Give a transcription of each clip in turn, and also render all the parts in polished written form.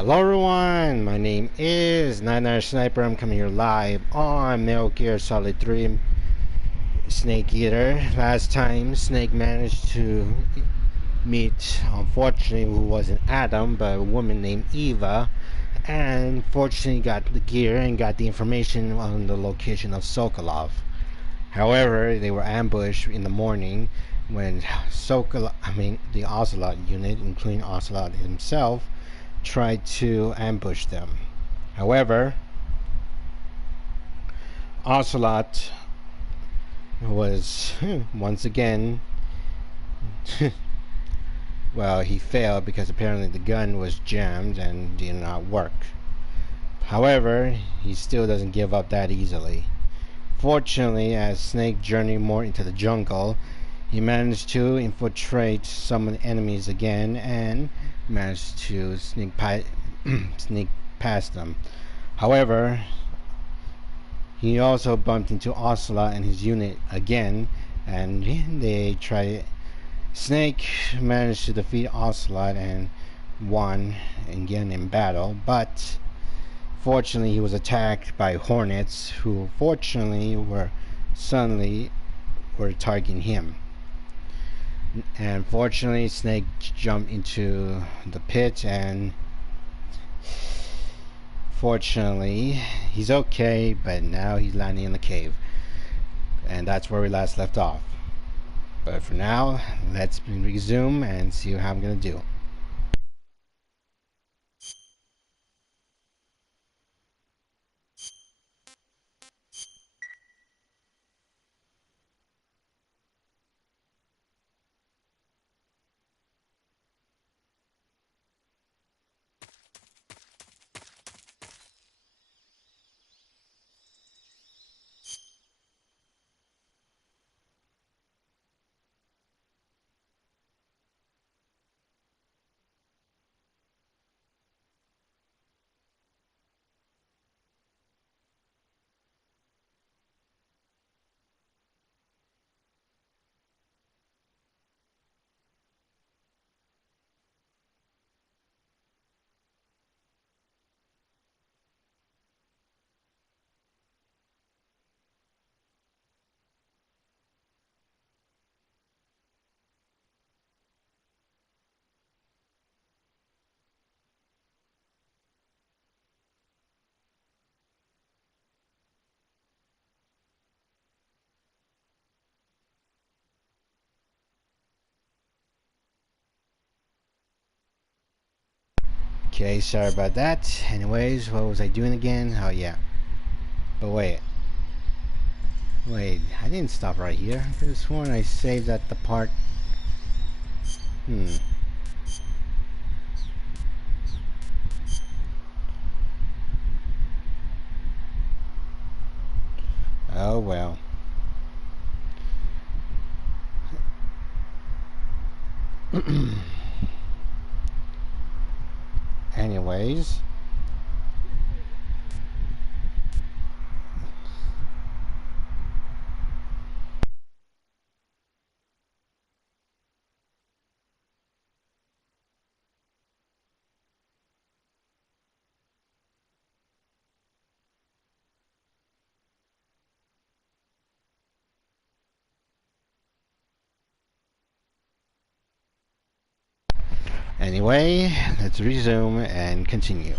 Hello everyone, my name is Nightmare Sniper. I'm coming here live on Metal Gear Solid 3 Snake Eater. Last time Snake managed to meet, unfortunately, who wasn't Adam, but a woman named Eva, and fortunately got the gear and got the information on the location of Sokolov. However, they were ambushed in the morning when the Ocelot unit, including Ocelot himself, tried to ambush them. However, Ocelot was once again well, he failed because apparently the gun was jammed and did not work. However, he still doesn't give up that easily. Fortunately, as Snake journeyed more into the jungle, he managed to infiltrate some of the enemies again and managed to sneak past them. However, he also bumped into Ocelot and his unit again, and they tried. Snake managed to defeat Ocelot and won again in battle, but fortunately he was attacked by hornets, who fortunately were targeting him. And fortunately, Snake jumped into the pit, and fortunately, he's okay, but now he's landing in the cave. And that's where we last left off. But for now, let's resume and see how I'm going to do. Okay, sorry about that. Anyways, what was I doing again? Oh yeah. But wait, I didn't stop right here. I could have sworn I saved at the part. Oh well. Anyways. Anyway, let's resume and continue.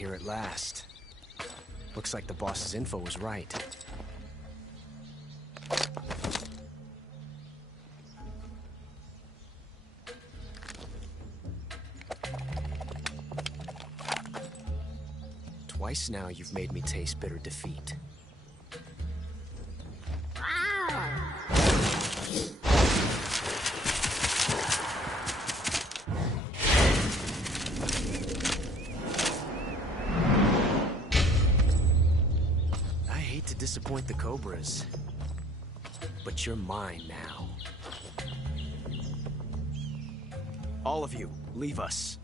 here at last. Looks like the boss's info was right. Twice now you've made me taste bitter defeat. I hate to disappoint the Cobras, but you're mine now. All of you, leave us.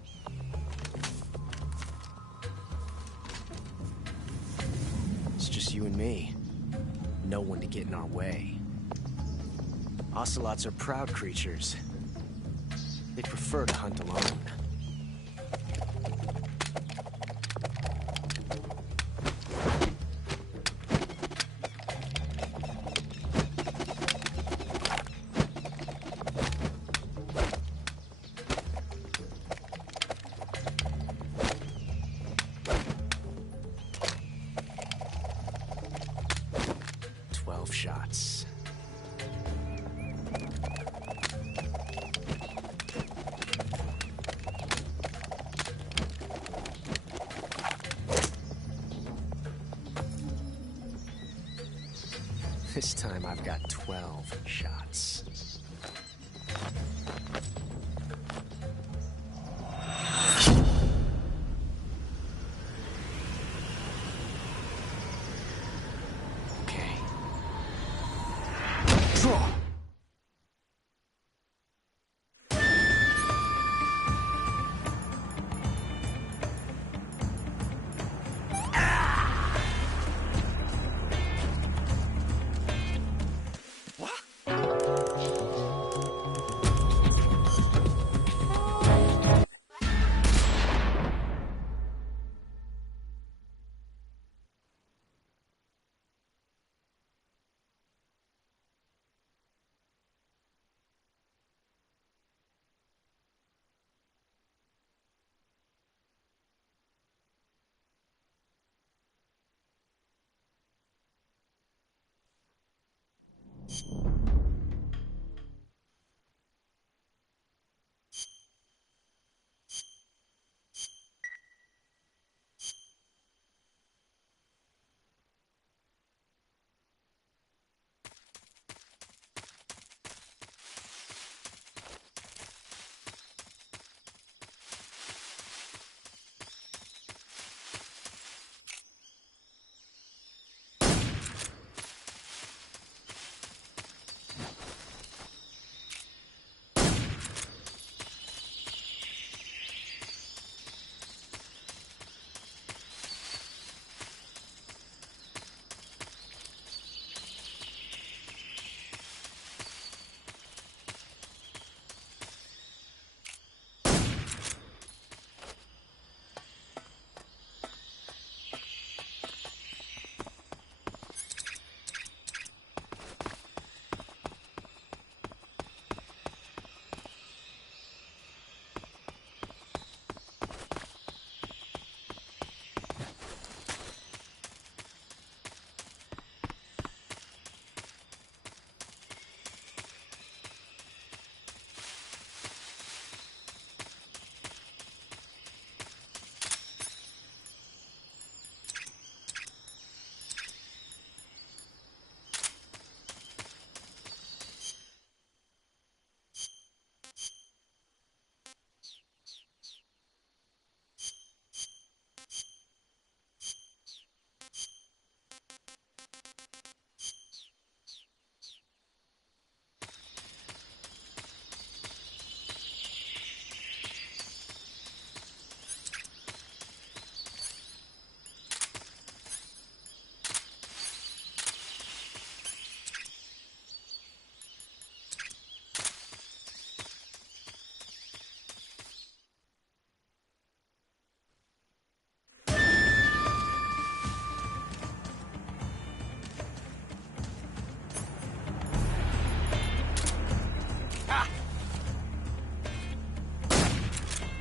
It's just you and me. No one to get in our way. Ocelots are proud creatures. They prefer to hunt alone. Shots. This time I've got 12 shots.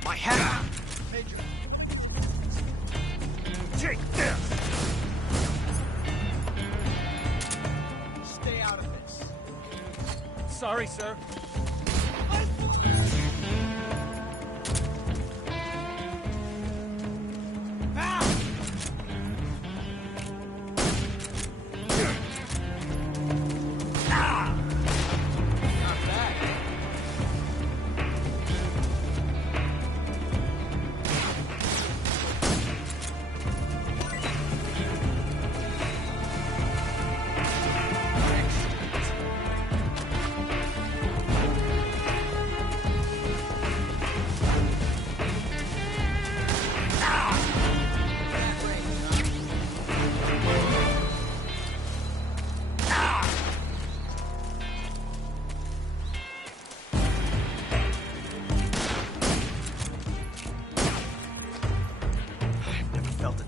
My hat! Major. Hurry, sir.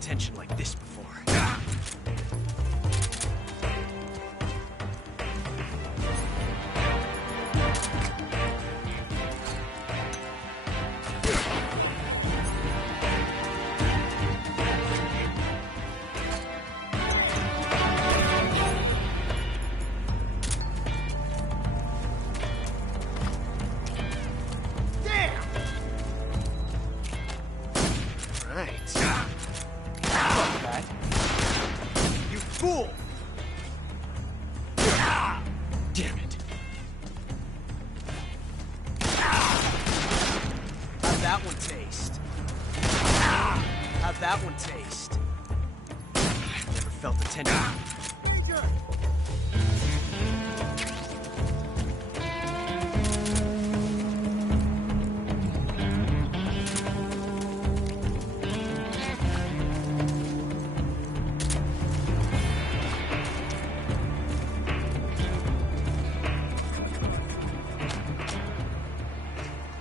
Tension like this before. Damn! Right. You fool! Damn it. How'd that one taste? How'd that one taste? I've never felt the tension.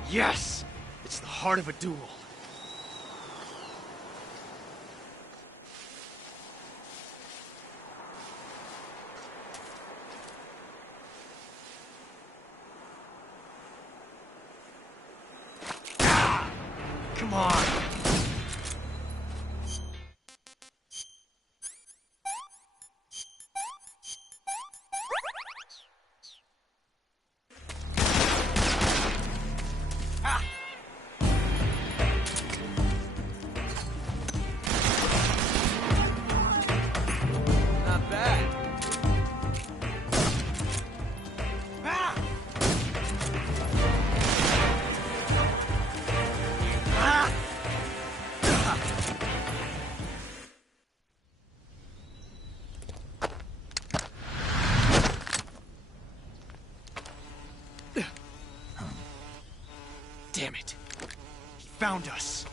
Yes! It's the heart of a duel. Come on! Not bad. Damn it. He found us.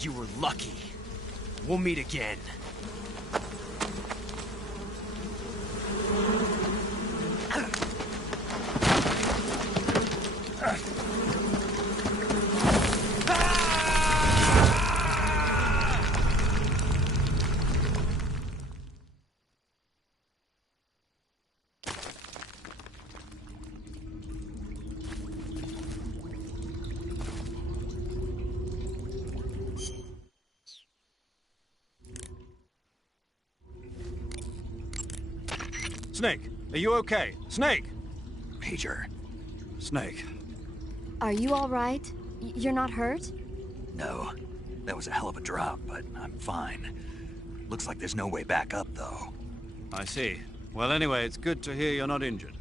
You were lucky. We'll meet again. Snake, are you okay? Snake! Major. Snake. Are you all right? You're not hurt? No. That was a hell of a drop, but I'm fine. Looks like there's no way back up, though. I see. Well, anyway, it's good to hear you're not injured.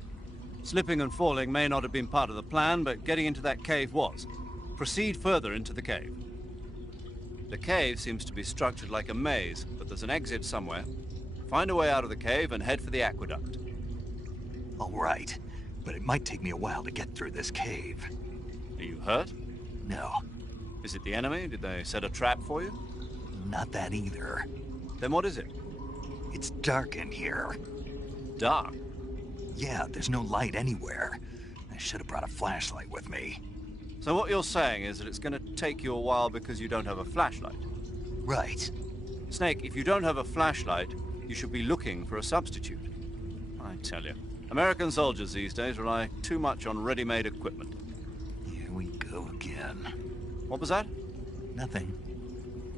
Slipping and falling may not have been part of the plan, but getting into that cave was. Proceed further into the cave. The cave seems to be structured like a maze, but there's an exit somewhere. Find a way out of the cave and head for the aqueduct. All right, but it might take me a while to get through this cave. Are you hurt? No, Is it the enemy? Did they set a trap for you? not that either. Then what is it? It's dark in here. Dark. Yeah, there's no light anywhere. I should have brought a flashlight with me. So what you're saying is that it's going to take you a while because you don't have a flashlight. Right. Snake, if you don't have a flashlight, you should be looking for a substitute. I tell you, American soldiers these days rely too much on ready-made equipment. Here we go again. What was that? Nothing.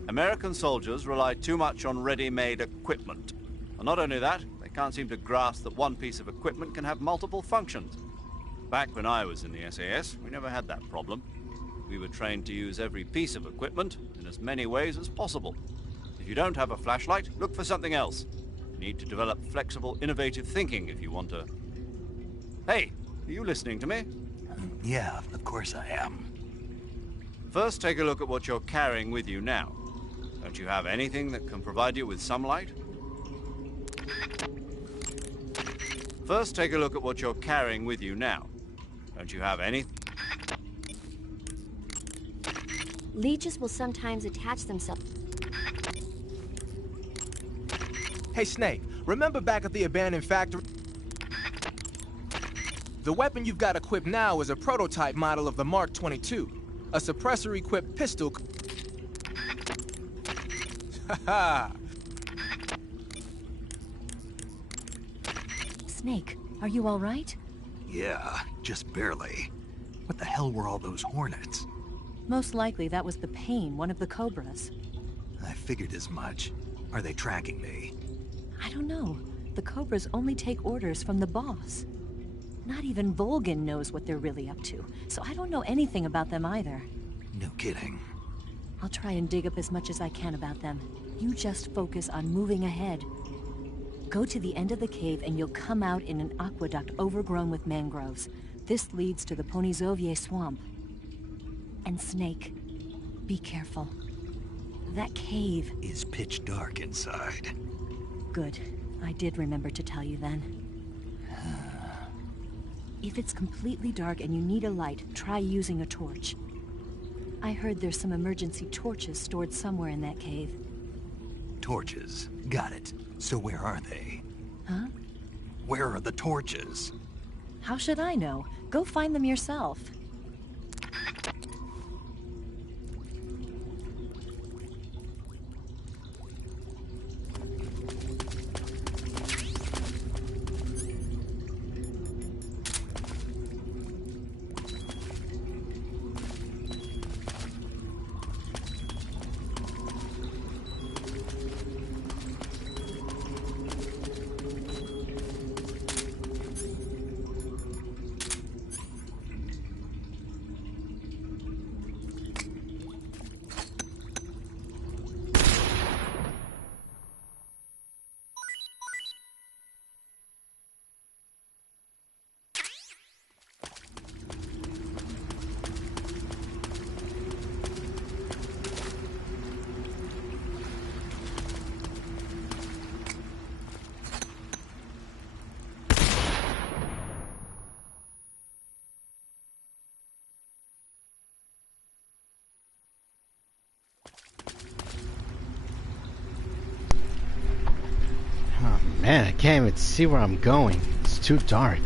American soldiers rely too much on ready-made equipment. And not only that, they can't seem to grasp that one piece of equipment can have multiple functions. Back when I was in the SAS, we never had that problem. We were trained to use every piece of equipment in as many ways as possible. If you don't have a flashlight, look for something else. You need to develop flexible, innovative thinking if you want to... Hey, are you listening to me? Yeah, of course I am. First, take a look at what you're carrying with you now. Don't you have anything that can provide you with some light? First, take a look at what you're carrying with you now. Don't you have any? Leeches will sometimes attach themselves. Hey, Snake, remember back at the abandoned factory? The weapon you've got equipped now is a prototype model of the Mark 22, a suppressor-equipped pistol. Haha. Snake, are you all right? Yeah, just barely. What the hell were all those hornets? Most likely that was the pain, one of the cobras. I figured as much. Are they tracking me? I don't know. The cobras only take orders from the boss. Not even Volgin knows what they're really up to, so I don't know anything about them either. No kidding. I'll try and dig up as much as I can about them. You just focus on moving ahead. Go to the end of the cave and you'll come out in an aqueduct overgrown with mangroves. This leads to the Ponizovye swamp. And Snake, be careful. That cave... is pitch dark inside. Good. I did remember to tell you then. If it's completely dark and you need a light, try using a torch. I heard there's some emergency torches stored somewhere in that cave. Torches. Got it. So where are they? Huh? Where are the torches? How should I know? Go find them yourself. Man, I can't even see where I'm going. It's too dark.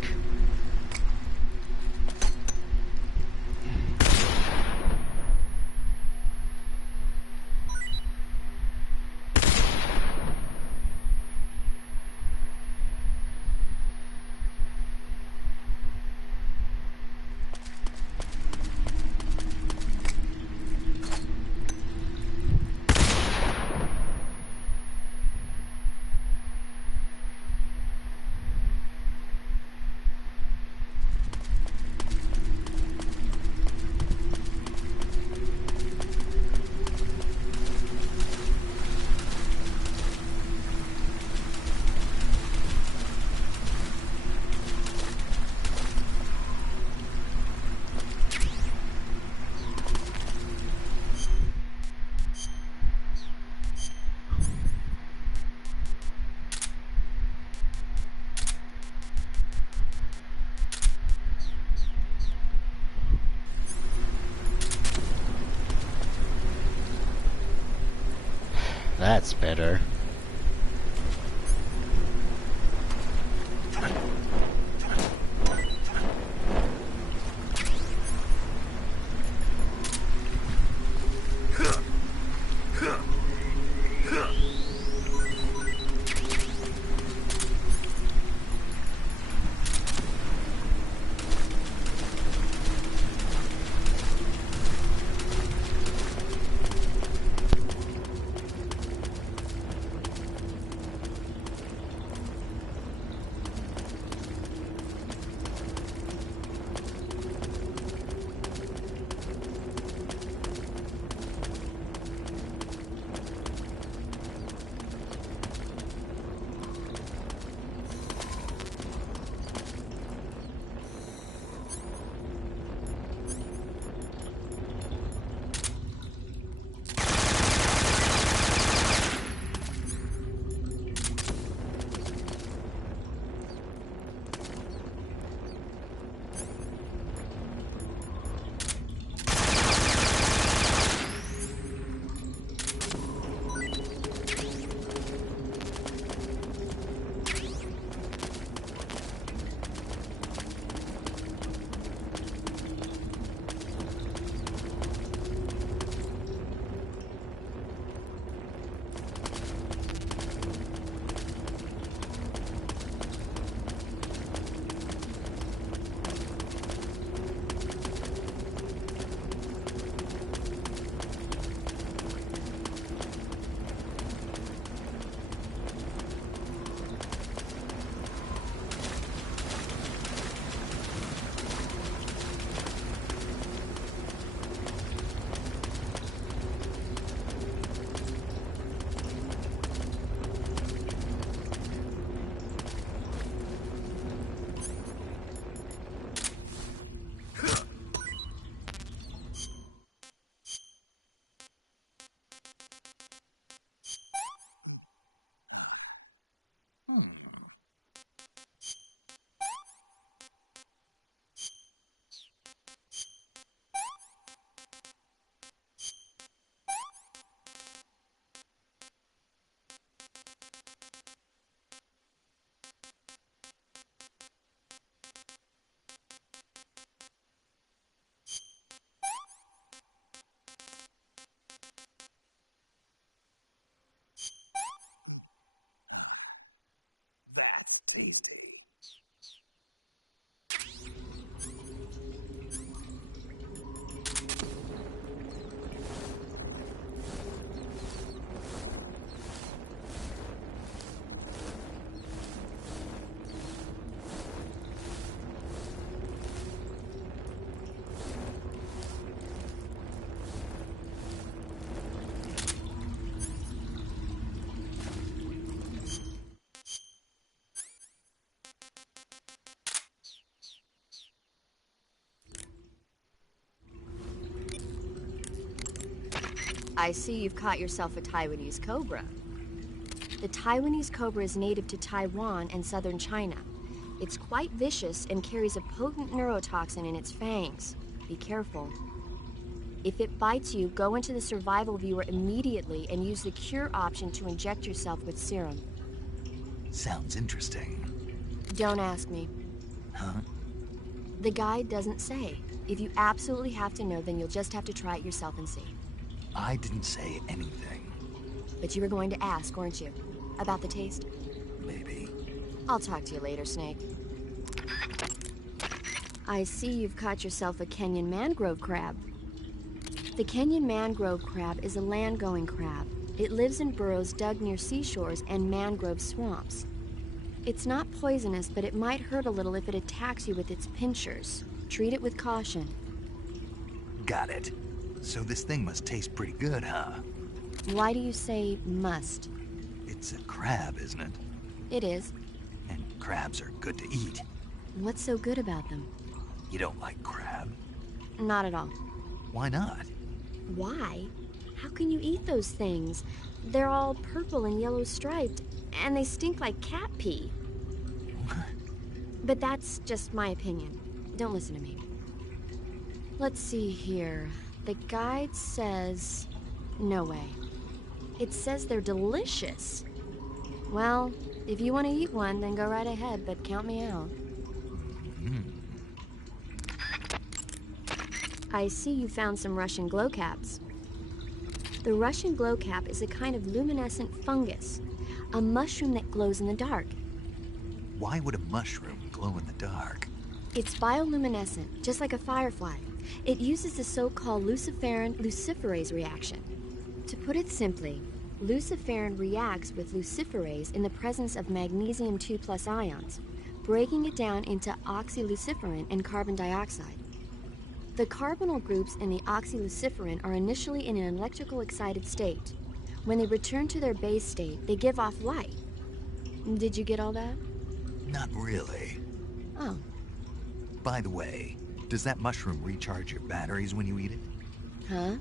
That's better. I see you've caught yourself a Taiwanese cobra. The Taiwanese cobra is native to Taiwan and southern China. It's quite vicious and carries a potent neurotoxin in its fangs. Be careful. If it bites you, go into the survival viewer immediately and use the cure option to inject yourself with serum. Sounds interesting. Don't ask me. Huh? The guide doesn't say. If you absolutely have to know, then you'll just have to try it yourself and see. I didn't say anything. But you were going to ask, weren't you? About the taste? Maybe. I'll talk to you later, Snake. I see you've caught yourself a Kenyan mangrove crab. The Kenyan mangrove crab is a land-going crab. It lives in burrows dug near seashores and mangrove swamps. It's not poisonous, but it might hurt a little if it attacks you with its pinchers. Treat it with caution. Got it. So this thing must taste pretty good, huh? Why do you say must? It's a crab, isn't it? It is. And crabs are good to eat. What's so good about them? You don't like crab? Not at all. Why not? Why? How can you eat those things? They're all purple and yellow striped, and they stink like cat pee. But that's just my opinion. Don't listen to me. Let's see here. The guide says... no way. It says they're delicious. Well, if you want to eat one, then go right ahead, but count me out. I see you found some Russian glowcaps. The Russian glowcap is a kind of luminescent fungus, a mushroom that glows in the dark. Why would a mushroom glow in the dark? It's bioluminescent, just like a firefly. It uses the so-called luciferin luciferase reaction. To put it simply, luciferin reacts with luciferase in the presence of magnesium 2+ ions, breaking it down into oxyluciferin and carbon dioxide. The carbonyl groups in the oxyluciferin are initially in an electrical excited state. When they return to their base state, they give off light. Did you get all that? Not really. Oh. By the way, does that mushroom recharge your batteries when you eat it? Huh?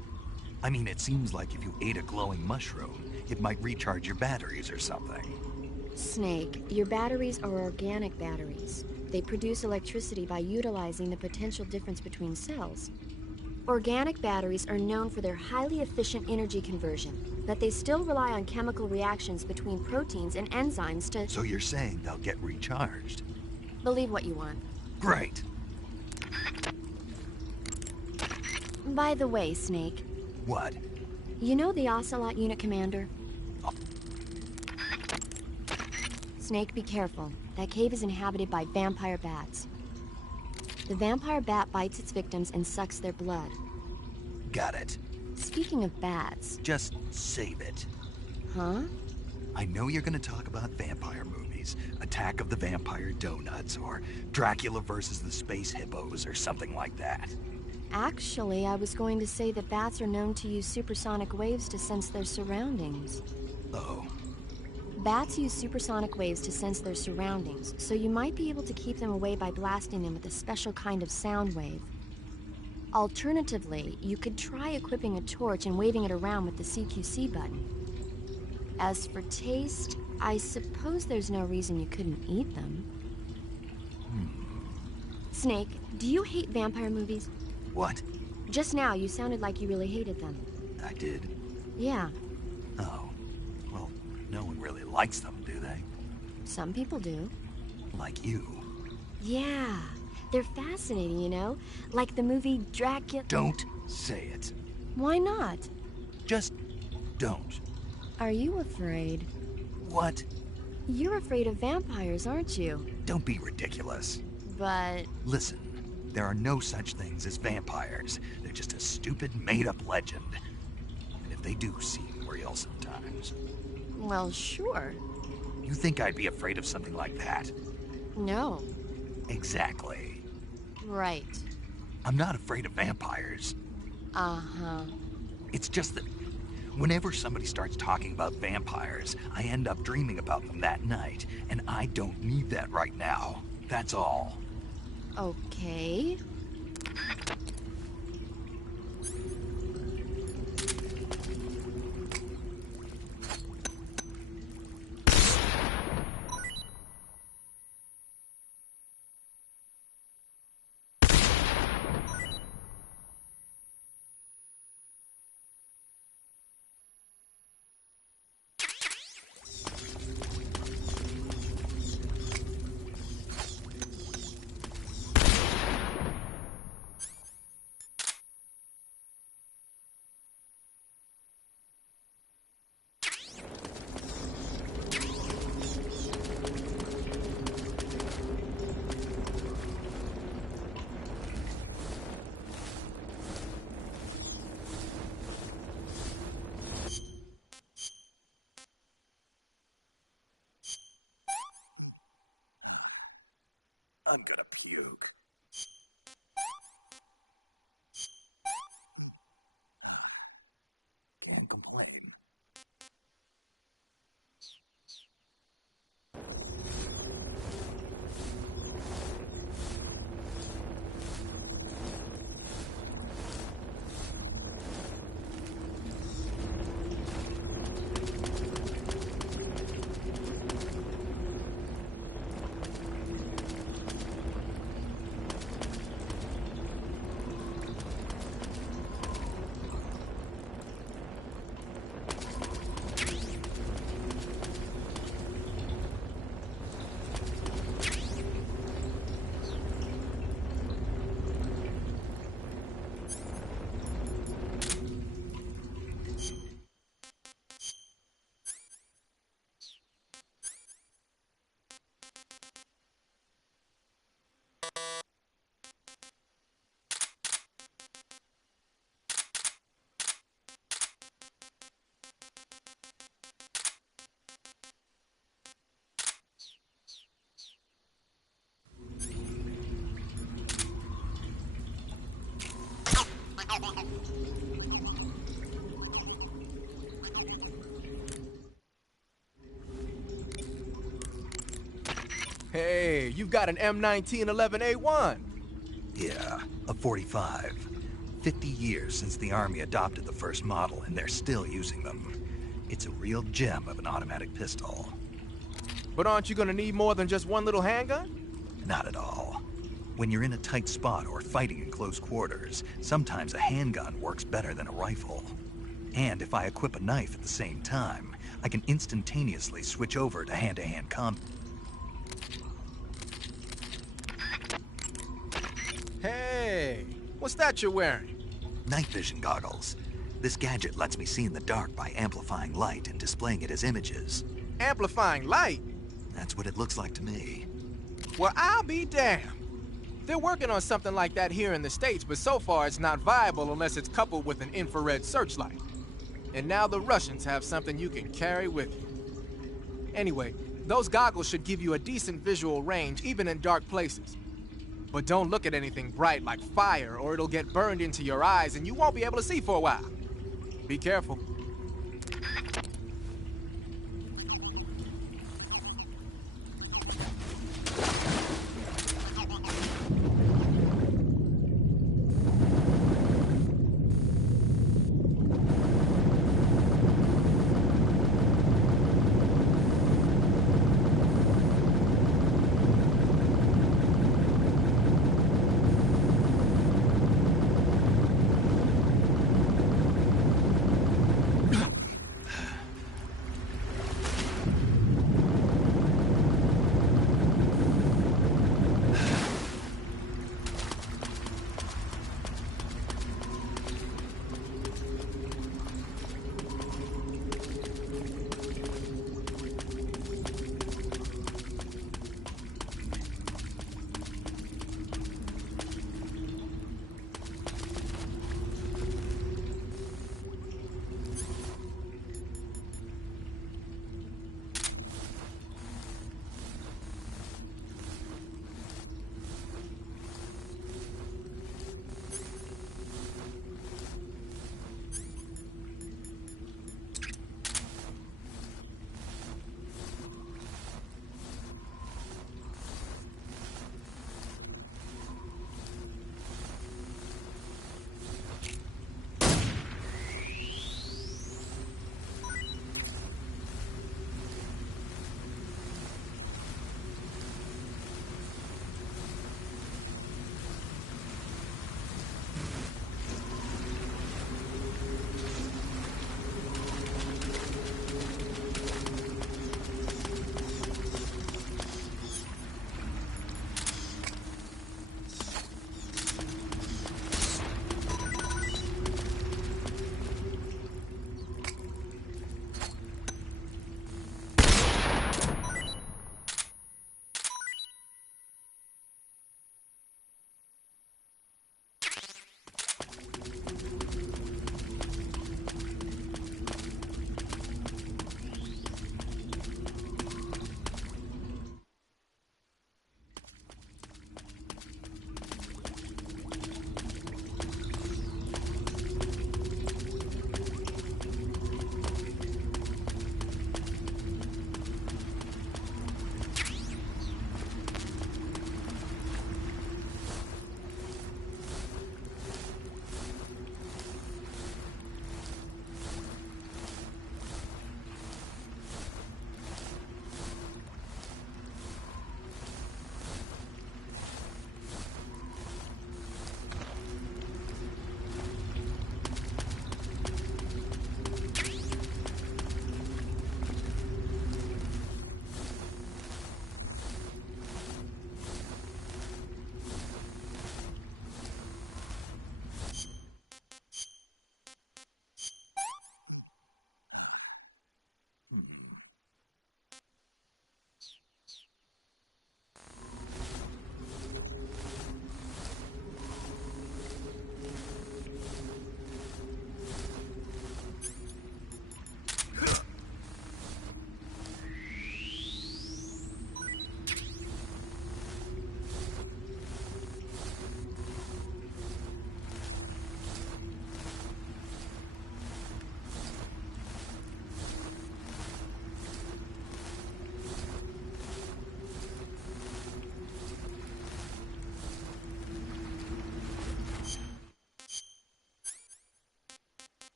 I mean, it seems like if you ate a glowing mushroom, it might recharge your batteries or something. Snake, your batteries are organic batteries. They produce electricity by utilizing the potential difference between cells. Organic batteries are known for their highly efficient energy conversion, but they still rely on chemical reactions between proteins and enzymes to... So you're saying they'll get recharged? Believe what you want. Great. By the way, Snake. What? You know the Ocelot unit commander? Oh. Snake, be careful. That cave is inhabited by vampire bats. The vampire bat bites its victims and sucks their blood. Got it. Speaking of bats... Just save it. Huh? I know you're gonna talk about vampire movies, Attack of the Vampire Donuts, or Dracula versus the Space Hippos, or something like that. Actually, I was going to say that bats are known to use supersonic waves to sense their surroundings. Oh. Bats use supersonic waves to sense their surroundings, so you might be able to keep them away by blasting them with a special kind of sound wave. Alternatively, you could try equipping a torch and waving it around with the CQC button. As for taste, I suppose there's no reason you couldn't eat them. Snake, do you hate vampire movies? What? Just now, you sounded like you really hated them. I did? Yeah. Oh. Well, no one really likes them, do they? Some people do. Like you. Yeah. They're fascinating, you know? Like the movie Dracula... Don't say it. Why not? Just don't. Are you afraid? What? You're afraid of vampires, aren't you? Don't be ridiculous. But... Listen, there are no such things as vampires. They're just a stupid, made-up legend. And if they do seem real sometimes. Well, sure. You think I'd be afraid of something like that? No. Exactly. Right. I'm not afraid of vampires. Uh-huh. It's just that whenever somebody starts talking about vampires, I end up dreaming about them that night, and I don't need that right now. That's all. Okay. I'm gonna puke. Can't complain. Hey, you've got an M1911A1. Yeah, a 45. 50 years since the Army adopted the first model, and they're still using them. It's a real gem of an automatic pistol. But aren't you gonna need more than just one little handgun? Not at all. When you're in a tight spot or fighting in close quarters, sometimes a handgun works better than a rifle. And if I equip a knife at the same time, I can instantaneously switch over to hand-to-hand combat. Hey, what's that you're wearing? Night vision goggles. This gadget lets me see in the dark by amplifying light and displaying it as images. Amplifying light? That's what it looks like to me. Well, I'll be damned. They're working on something like that here in the States, but so far it's not viable unless it's coupled with an infrared searchlight. And now the Russians have something you can carry with you. Anyway, those goggles should give you a decent visual range even in dark places. But don't look at anything bright like fire or it'll get burned into your eyes and you won't be able to see for a while. Be careful.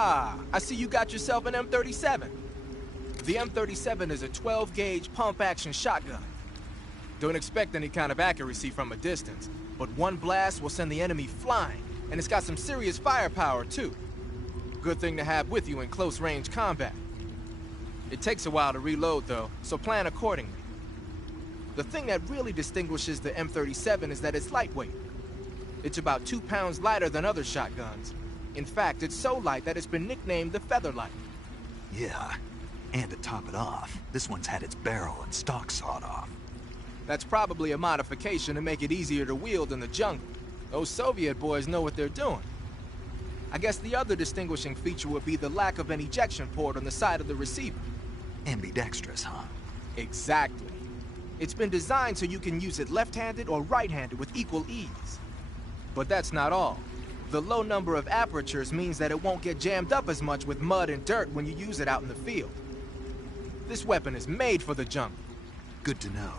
Ah, I see you got yourself an M37. The M37 is a 12-gauge pump-action shotgun. Don't expect any kind of accuracy from a distance, but one blast will send the enemy flying, and it's got some serious firepower, too. Good thing to have with you in close-range combat. It takes a while to reload, though, so plan accordingly. The thing that really distinguishes the M37 is that it's lightweight. It's about 2 pounds lighter than other shotguns. In fact, it's so light that it's been nicknamed the Featherlight. Yeah, and to top it off, this one's had its barrel and stock sawed off. That's probably a modification to make it easier to wield in the jungle. Those Soviet boys know what they're doing. I guess the other distinguishing feature would be the lack of an ejection port on the side of the receiver. Ambidextrous, huh? Exactly. It's been designed so you can use it left-handed or right-handed with equal ease. But that's not all. The low number of apertures means that it won't get jammed up as much with mud and dirt when you use it out in the field. This weapon is made for the jungle. Good to know.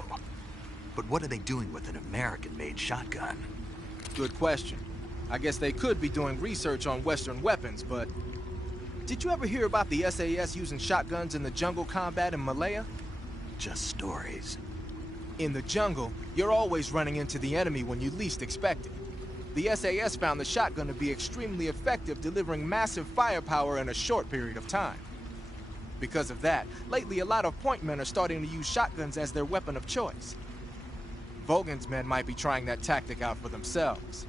But what are they doing with an American-made shotgun? Good question. I guess they could be doing research on Western weapons, but... Did you ever hear about the SAS using shotguns in the jungle combat in Malaya? Just stories. In the jungle, you're always running into the enemy when you least expect it. The SAS found the shotgun to be extremely effective, delivering massive firepower in a short period of time. Because of that, lately a lot of point men are starting to use shotguns as their weapon of choice. Vogan's men might be trying that tactic out for themselves.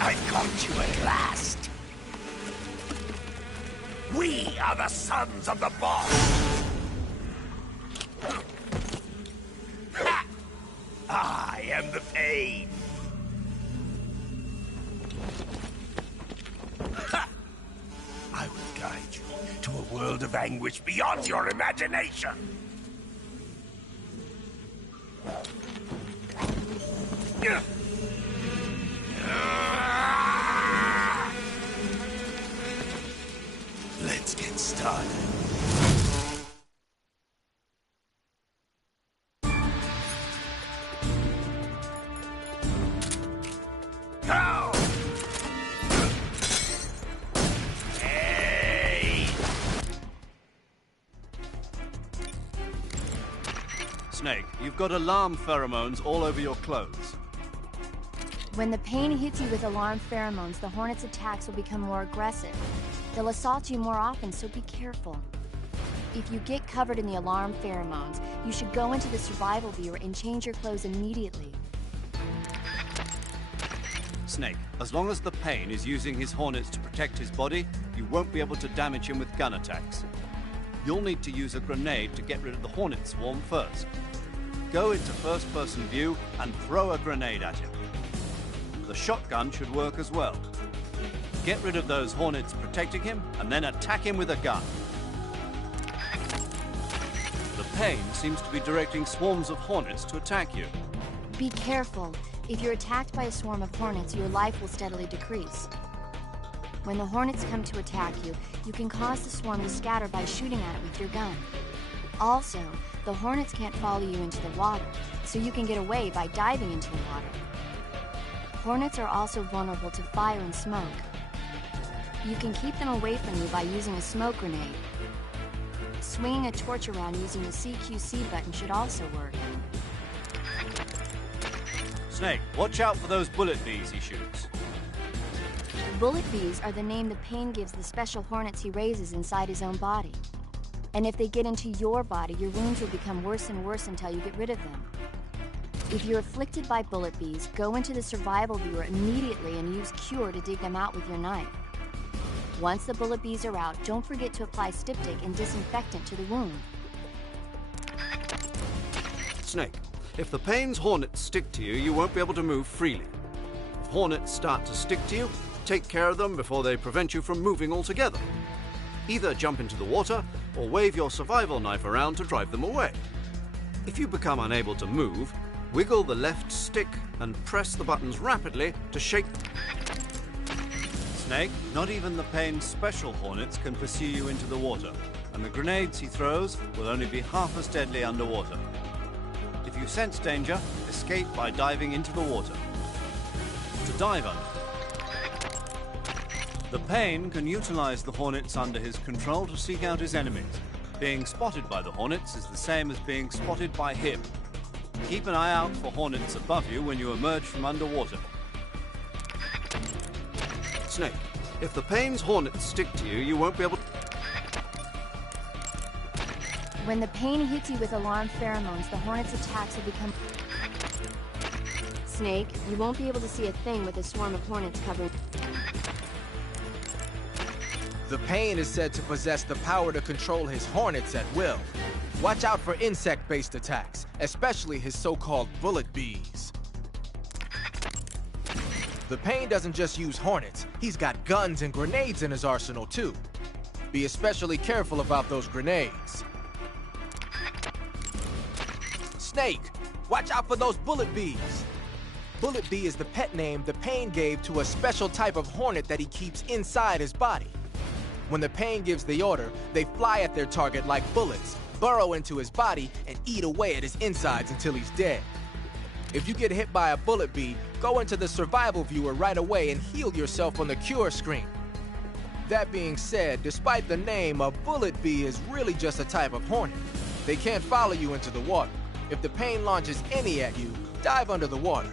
I've got you at last. We are the sons of the boss. Ha! I am the pain. Ha! I will guide you to a world of anguish beyond your imagination. Let's get started. Go! Hey! Snake, you've got alarm pheromones all over your clothes. When the pain hits you with alarm pheromones, the hornets' attacks will become more aggressive. They'll assault you more often, so be careful. If you get covered in the alarm pheromones, you should go into the survival viewer and change your clothes immediately. Snake, as long as the pain is using his hornets to protect his body, you won't be able to damage him with gun attacks. You'll need to use a grenade to get rid of the hornet swarm first. Go into first-person view and throw a grenade at him. The shotgun should work as well. Get rid of those hornets protecting him, and then attack him with a gun. The pain seems to be directing swarms of hornets to attack you. Be careful. If you're attacked by a swarm of hornets, your life will steadily decrease. When the hornets come to attack you, you can cause the swarm to scatter by shooting at it with your gun. Also, the hornets can't follow you into the water, so you can get away by diving into the water. Hornets are also vulnerable to fire and smoke. You can keep them away from you by using a smoke grenade. Swinging a torch around using the CQC button should also work. Snake, watch out for those bullet bees he shoots. Bullet bees are the name the pain gives the special hornets he raises inside his own body. And if they get into your body, your wounds will become worse and worse until you get rid of them. If you're afflicted by bullet bees, go into the survival viewer immediately and use Cure to dig them out with your knife. Once the bullet bees are out, don't forget to apply styptic and disinfectant to the wound. Snake, if the pain's hornets stick to you, you won't be able to move freely. If hornets start to stick to you, take care of them before they prevent you from moving altogether. Either jump into the water or wave your survival knife around to drive them away. If you become unable to move, wiggle the left stick and press the buttons rapidly to shake. Snake, not even the Pain's special hornets can pursue you into the water, and the grenades he throws will only be half as deadly underwater. If you sense danger, escape by diving into the water. To dive under. The Pain can utilize the hornets under his control to seek out his enemies. Being spotted by the hornets is the same as being spotted by him. Keep an eye out for hornets above you when you emerge from underwater. Snake, if the Pain's hornets stick to you, you won't be able to... When the Pain hits you with alarm pheromones, the hornet's attacks will become... Snake, you won't be able to see a thing with a swarm of hornets covering... The Pain is said to possess the power to control his hornets at will. Watch out for insect-based attacks, especially his so-called bullet bees. The Pain doesn't just use hornets, he's got guns and grenades in his arsenal too. Be especially careful about those grenades. Snake, watch out for those bullet bees. Bullet bee is the pet name the Pain gave to a special type of hornet that he keeps inside his body. When the Pain gives the order, they fly at their target like bullets, burrow into his body, and eat away at his insides until he's dead. If you get hit by a bullet bee, go into the survival viewer right away and heal yourself on the cure screen. That being said, despite the name, a bullet bee is really just a type of hornet. They can't follow you into the water. If the Pain launches any at you, dive under the water.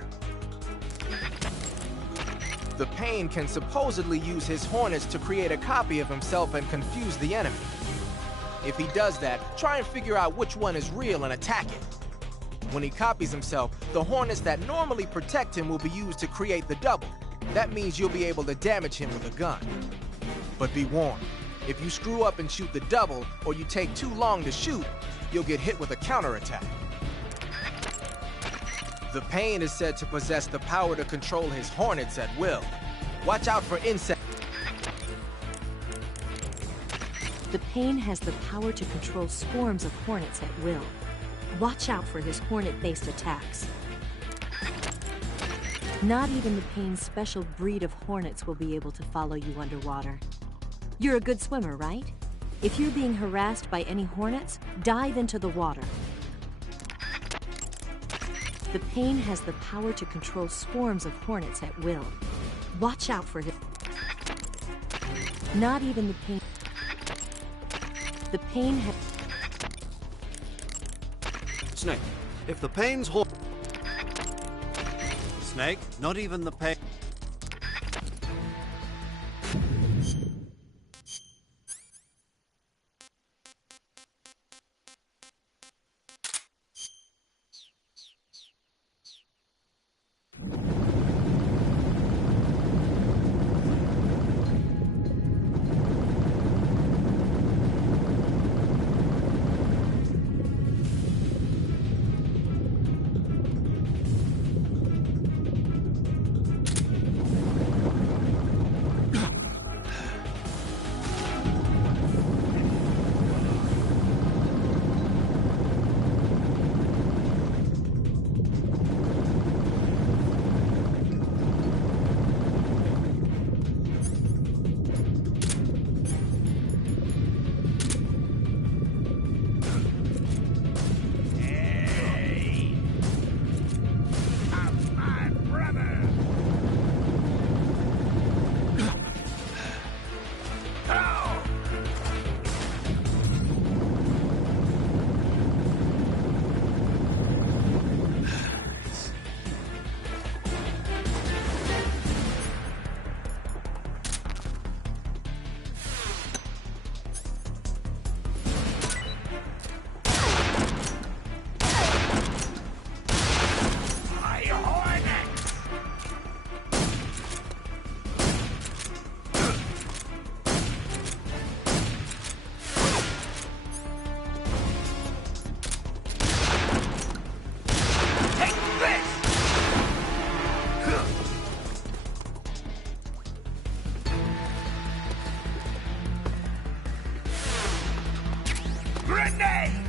The Pain can supposedly use his hornets to create a copy of himself and confuse the enemy. If he does that, try and figure out which one is real and attack it. When he copies himself, the hornets that normally protect him will be used to create the double. That means you'll be able to damage him with a gun. But be warned, if you screw up and shoot the double, or you take too long to shoot, you'll get hit with a counterattack. The Pain is said to possess the power to control his hornets at will. Watch out for insects. The Pain has the power to control swarms of hornets at will. Watch out for his hornet-based attacks. Not even the Pain's special breed of hornets will be able to follow you underwater. You're a good swimmer, right? If you're being harassed by any hornets, dive into the water. The Pain has the power to control swarms of hornets at will. Watch out for him. Not even the Pain. The Pain has... Snake, if the Pain's Snake, not even the Pain... name!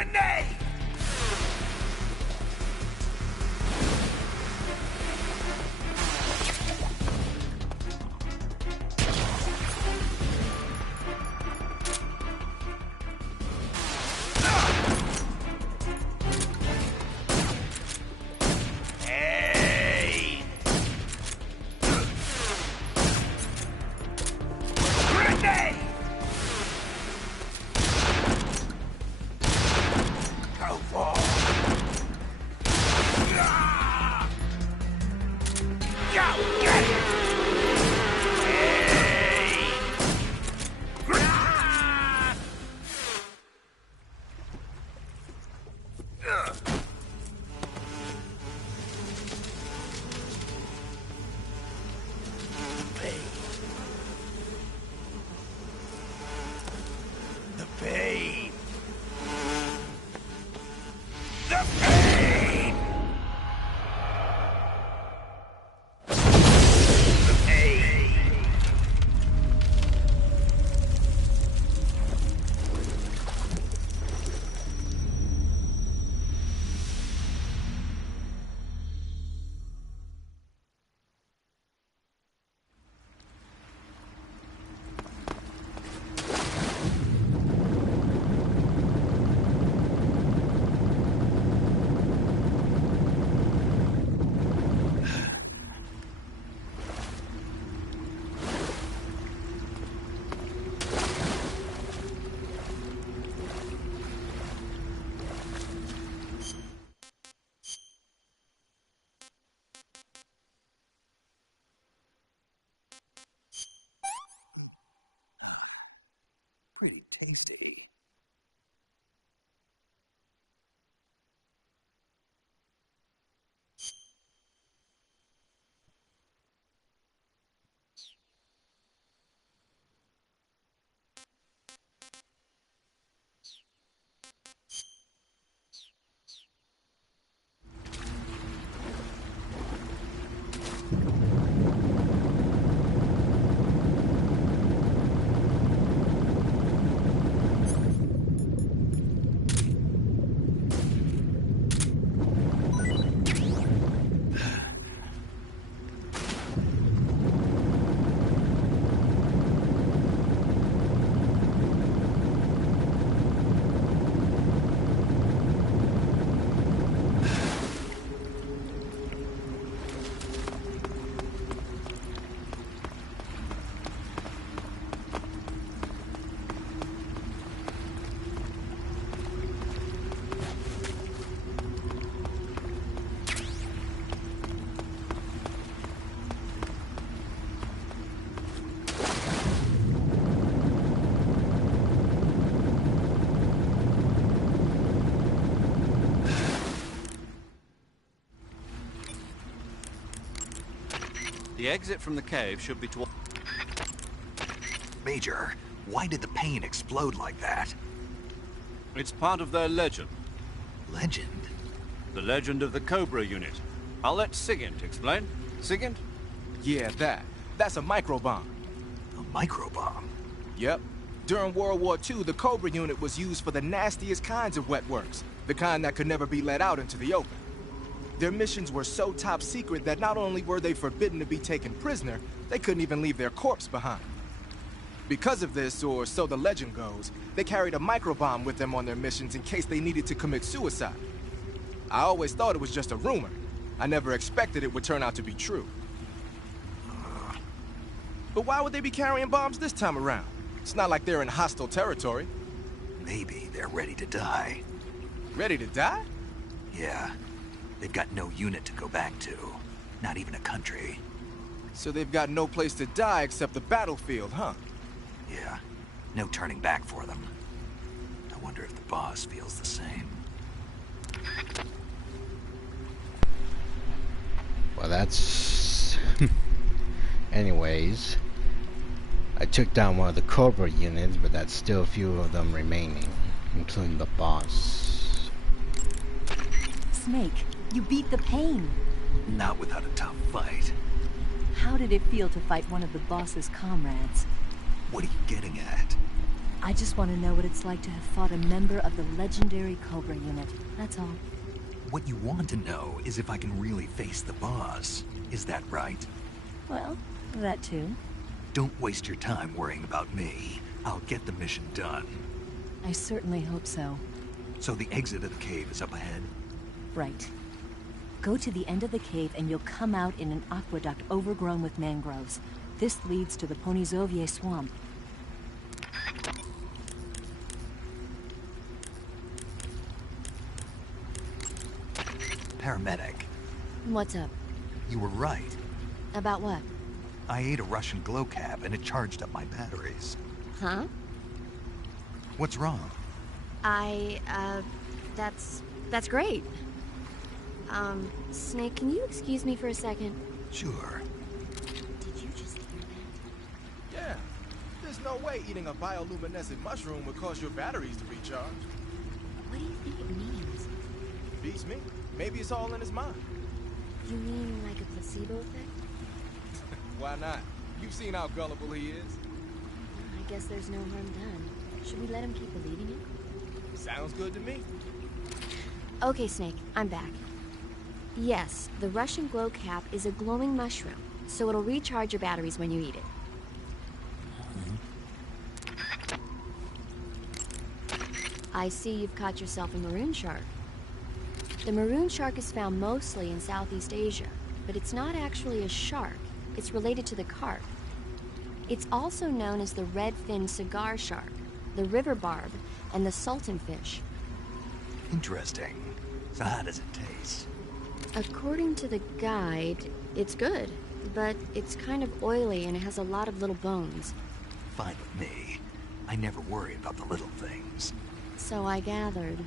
Grenade! Hey! Grenade! Go for it. Go get it! Hey! The pain. The pain. The pain. Pretty tasty. The exit from the cave should be toward... Major, why did the pain explode like that? It's part of their legend. Legend? The legend of the Cobra Unit. I'll let Sigint explain. Sigint? Yeah, that's a microbomb. A microbomb? Yep. During World War II, the Cobra Unit was used for the nastiest kinds of wet works, the kind that could never be let out into the open. Their missions were so top secret that not only were they forbidden to be taken prisoner, they couldn't even leave their corpse behind. Because of this, or so the legend goes, they carried a microbomb with them on their missions in case they needed to commit suicide. I always thought it was just a rumor. I never expected it would turn out to be true. But why would they be carrying bombs this time around? It's not like they're in hostile territory. Maybe they're ready to die. Ready to die? Yeah. They've got no unit to go back to. Not even a country. So they've got no place to die except the battlefield, huh? Yeah. No turning back for them. I wonder if the boss feels the same. Well, that's... Anyways, I took down one of the Cobra units, but that's still a few of them remaining, including the boss. Snake, you beat the pain. Not without a tough fight. How did it feel to fight one of the boss's comrades? What are you getting at? I just want to know what it's like to have fought a member of the Legendary Cobra Unit. That's all. What you want to know is if I can really face the boss. Is that right? Well, that too. Don't waste your time worrying about me. I'll get the mission done. I certainly hope so. So the exit of the cave is up ahead? Right. Go to the end of the cave and you'll come out in an aqueduct overgrown with mangroves. This leads to the Ponizovye swamp. Paramedic, What's up? you were right. About what? I ate a Russian glow cap and it charged up my batteries. Huh? What's wrong? That's great. Snake, can you excuse me for a second? Sure. Did you just hear that? Yeah. There's no way eating a bioluminescent mushroom would cause your batteries to recharge. What do you think it means? Beats me. Maybe it's all in his mind. You mean like a placebo effect? Why not? You've seen how gullible he is. I guess there's no harm done. Should we let him keep believing it? Sounds good to me. Okay, Snake, I'm back. Yes, the Russian glow cap is a glowing mushroom, so it'll recharge your batteries when you eat it. I see you've caught yourself a maroon shark. The maroon shark is found mostly in Southeast Asia, but it's not actually a shark. It's related to the carp. It's also known as the red-finned cigar shark, the river barb, and the sultanfish. Interesting. So how does it taste? According to the guide, it's good, but it's kind of oily and it has a lot of little bones. Fine with me. I never worry about the little things. So I gathered.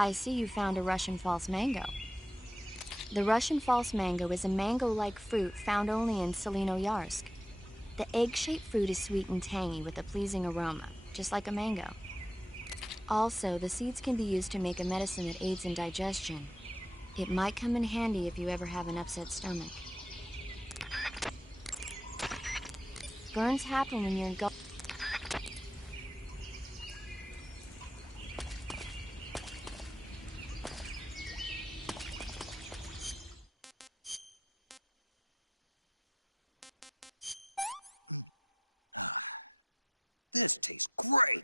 I see you found a Russian false mango. The Russian false mango is a mango-like fruit found only in Selino-Yarsk. The egg-shaped fruit is sweet and tangy with a pleasing aroma, just like a mango. Also, the seeds can be used to make a medicine that aids in digestion. It might come in handy if you ever have an upset stomach. Burns happen when you're Great.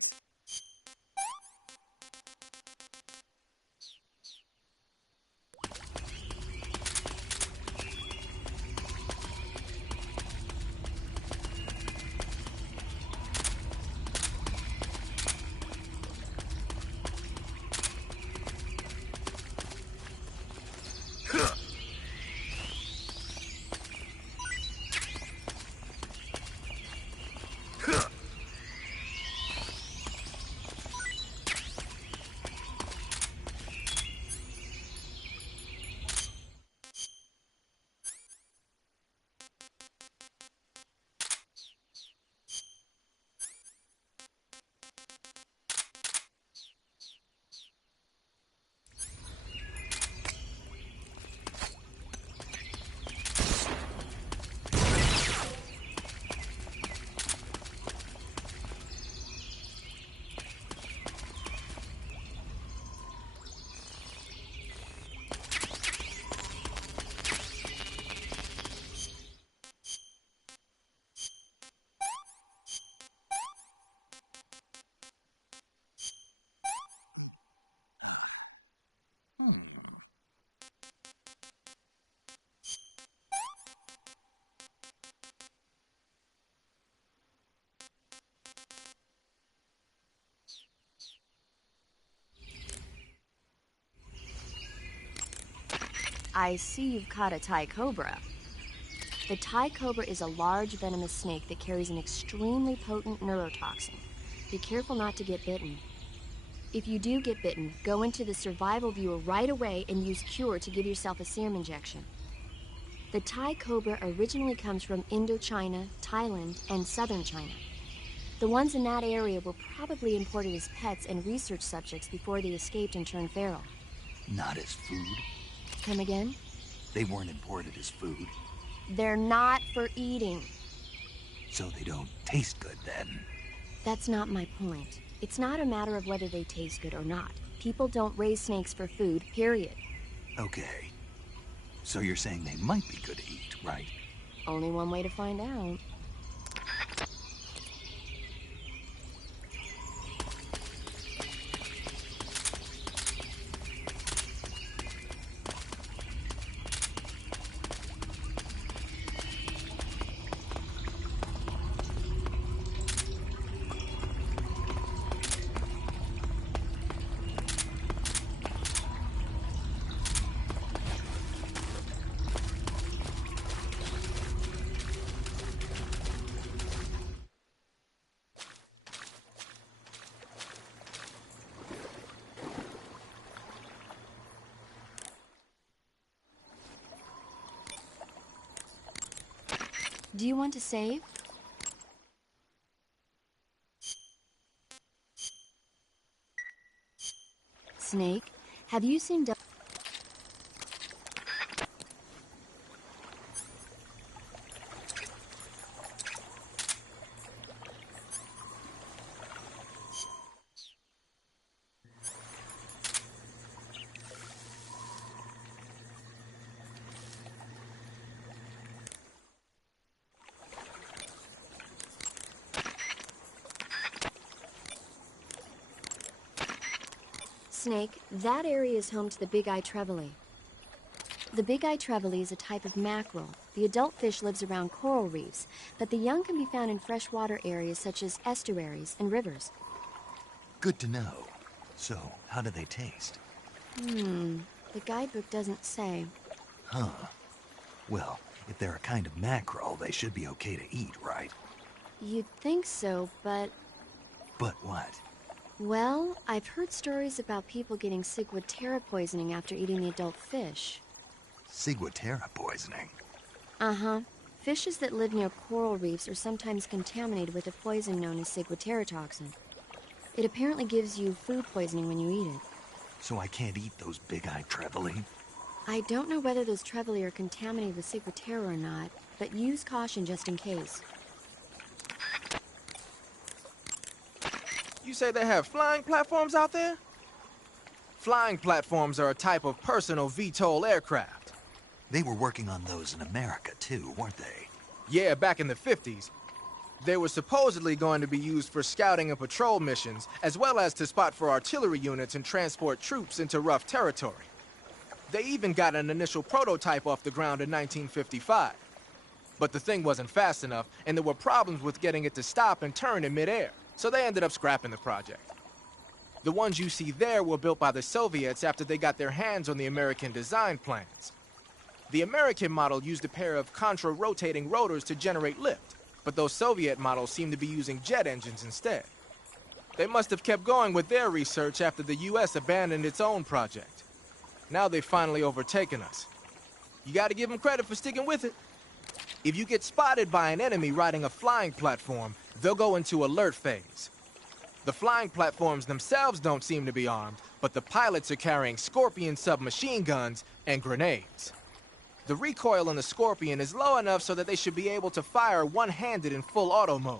I see you've caught a Thai cobra. The Thai cobra is a large venomous snake that carries an extremely potent neurotoxin. Be careful not to get bitten. If you do get bitten, go into the survival viewer right away and use Cure to give yourself a serum injection. The Thai cobra originally comes from Indochina, Thailand, and southern China. The ones in that area were probably imported as pets and research subjects before they escaped and turned feral. Not as food? Come again? They weren't imported as food. They're not for eating. So they don't taste good then? That's not my point. It's not a matter of whether they taste good or not. People don't raise snakes for food, period. Okay. So you're saying they might be good to eat, right? Only one way to find out. Do you want to save? Snake, have you seen Snake, that area is home to the big-eye trevally. The big-eye trevally is a type of mackerel. The adult fish lives around coral reefs, but the young can be found in freshwater areas such as estuaries and rivers. Good to know. So, how do they taste? The guidebook doesn't say. Huh. Well, if they're a kind of mackerel, they should be okay to eat, right? You'd think so, but... But what? Well, I've heard stories about people getting ciguatera poisoning after eating the adult fish. Ciguatera poisoning? Uh-huh. Fishes that live near coral reefs are sometimes contaminated with a poison known as ciguatera toxin. It apparently gives you food poisoning when you eat it. So I can't eat those big-eyed trevally? I don't know whether those trevally are contaminated with ciguatera or not, but use caution just in case. You say they have flying platforms out there? Flying platforms are a type of personal VTOL aircraft. They were working on those in America, too, weren't they? Yeah, back in the 50s. They were supposedly going to be used for scouting and patrol missions, as well as to spot for artillery units and transport troops into rough territory. They even got an initial prototype off the ground in 1955. But the thing wasn't fast enough, and there were problems with getting it to stop and turn in midair. So they ended up scrapping the project. The ones you see there were built by the Soviets after they got their hands on the American design plans. The American model used a pair of contra-rotating rotors to generate lift, but those Soviet models seem to be using jet engines instead. They must have kept going with their research after the US abandoned its own project. Now they've finally overtaken us. You gotta give them credit for sticking with it. If you get spotted by an enemy riding a flying platform, they'll go into alert phase. The flying platforms themselves don't seem to be armed, but the pilots are carrying Scorpion submachine guns and grenades. The recoil on the Scorpion is low enough so that they should be able to fire one-handed in full auto mode.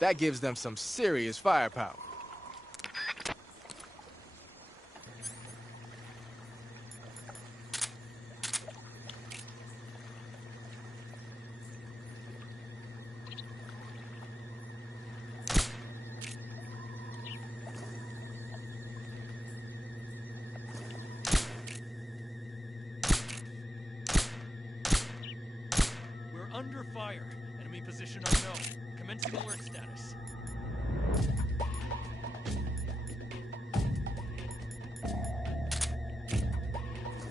That gives them some serious firepower. Under fire. Enemy position unknown. Commencing alert status.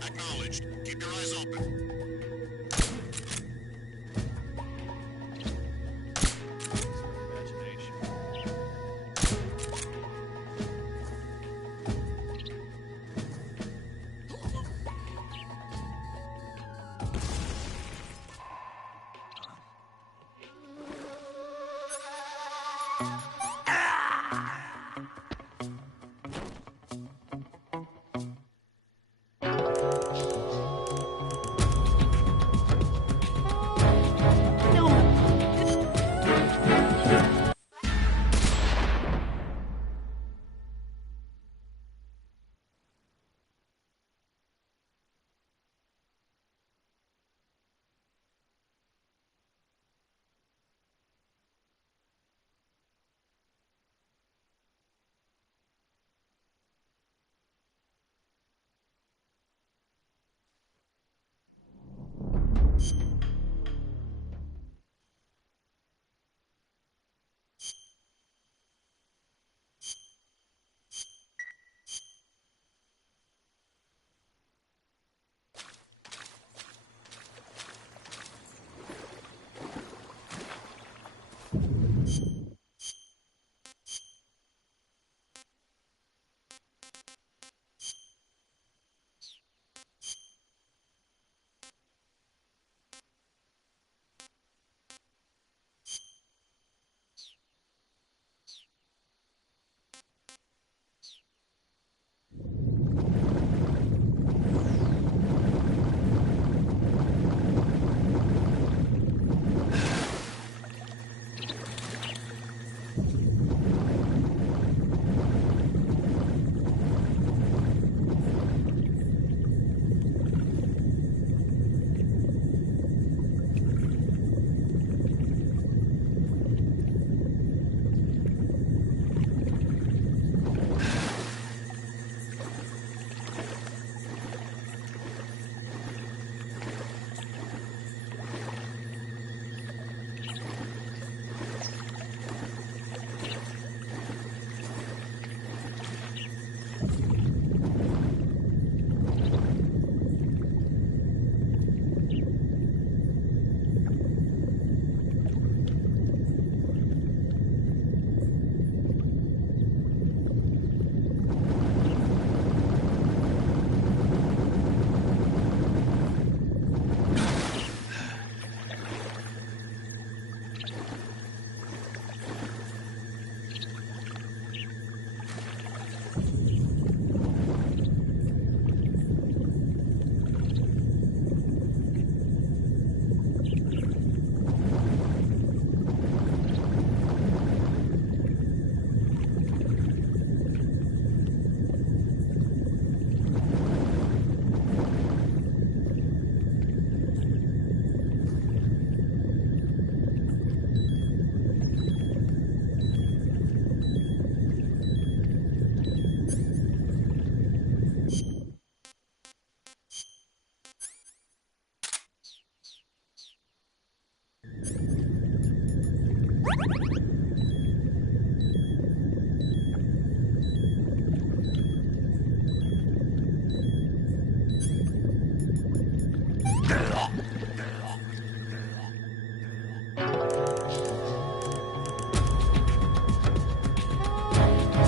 Acknowledged. Keep your eyes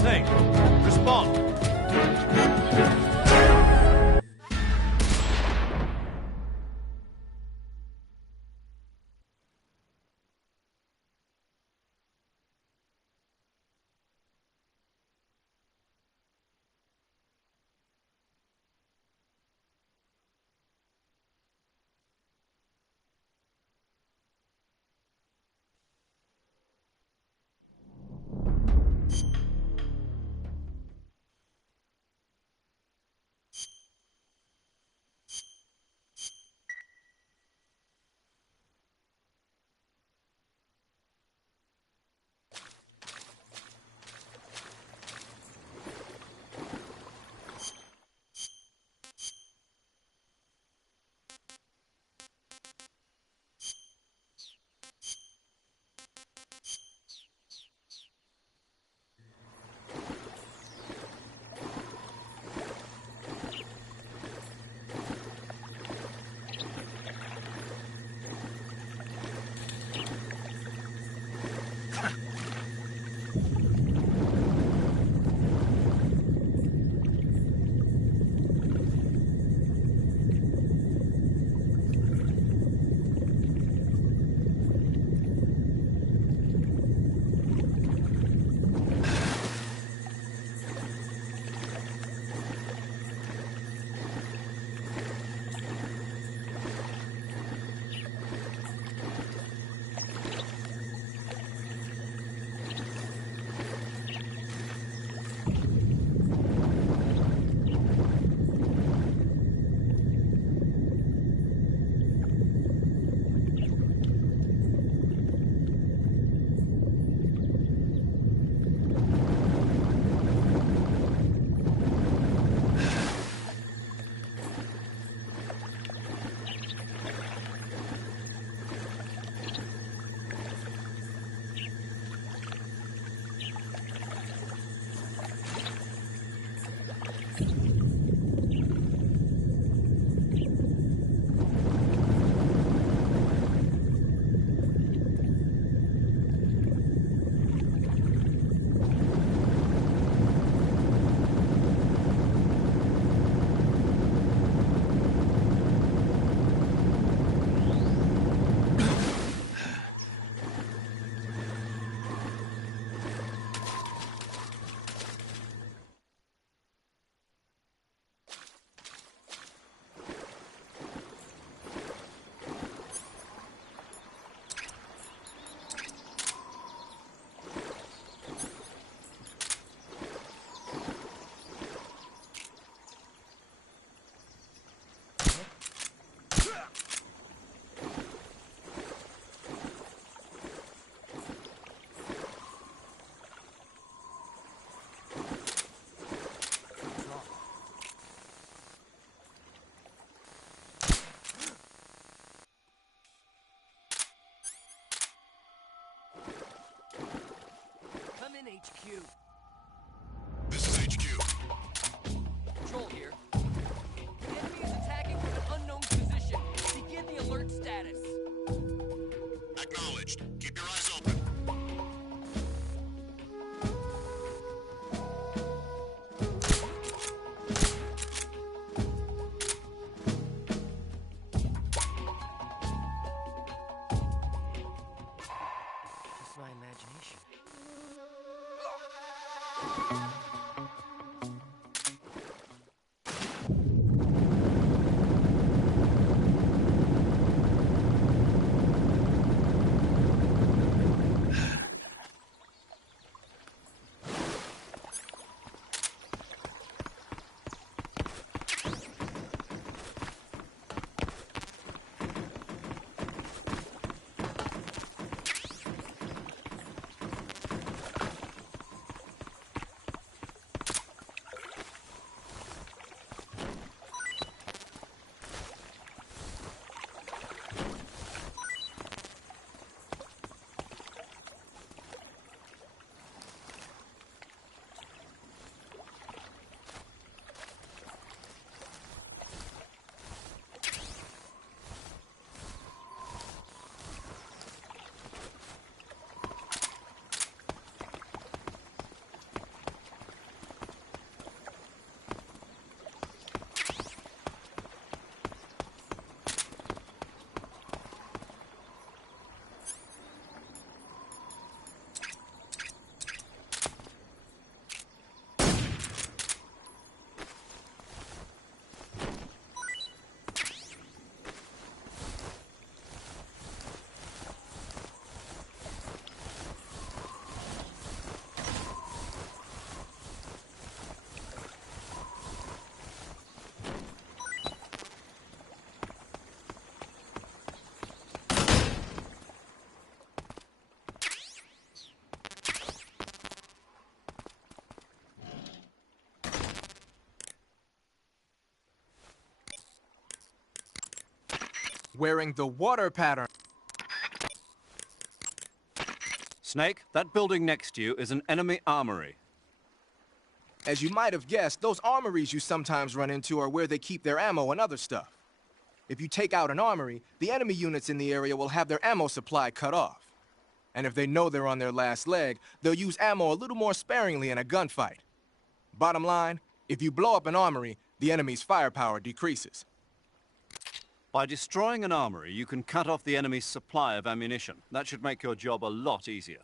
Snake, respond. HQ. This is HQ. Control here. The enemy is attacking from an unknown position. Begin the alert status. Acknowledged. Keep your eyes open. Just my imagination. Wearing the water pattern. Snake, that building next to you is an enemy armory. As you might have guessed, those armories you sometimes run into are where they keep their ammo and other stuff. If you take out an armory, the enemy units in the area will have their ammo supply cut off. And if they know they're on their last leg, they'll use ammo a little more sparingly in a gunfight. Bottom line, if you blow up an armory, the enemy's firepower decreases. By destroying an armory, you can cut off the enemy's supply of ammunition. That should make your job a lot easier.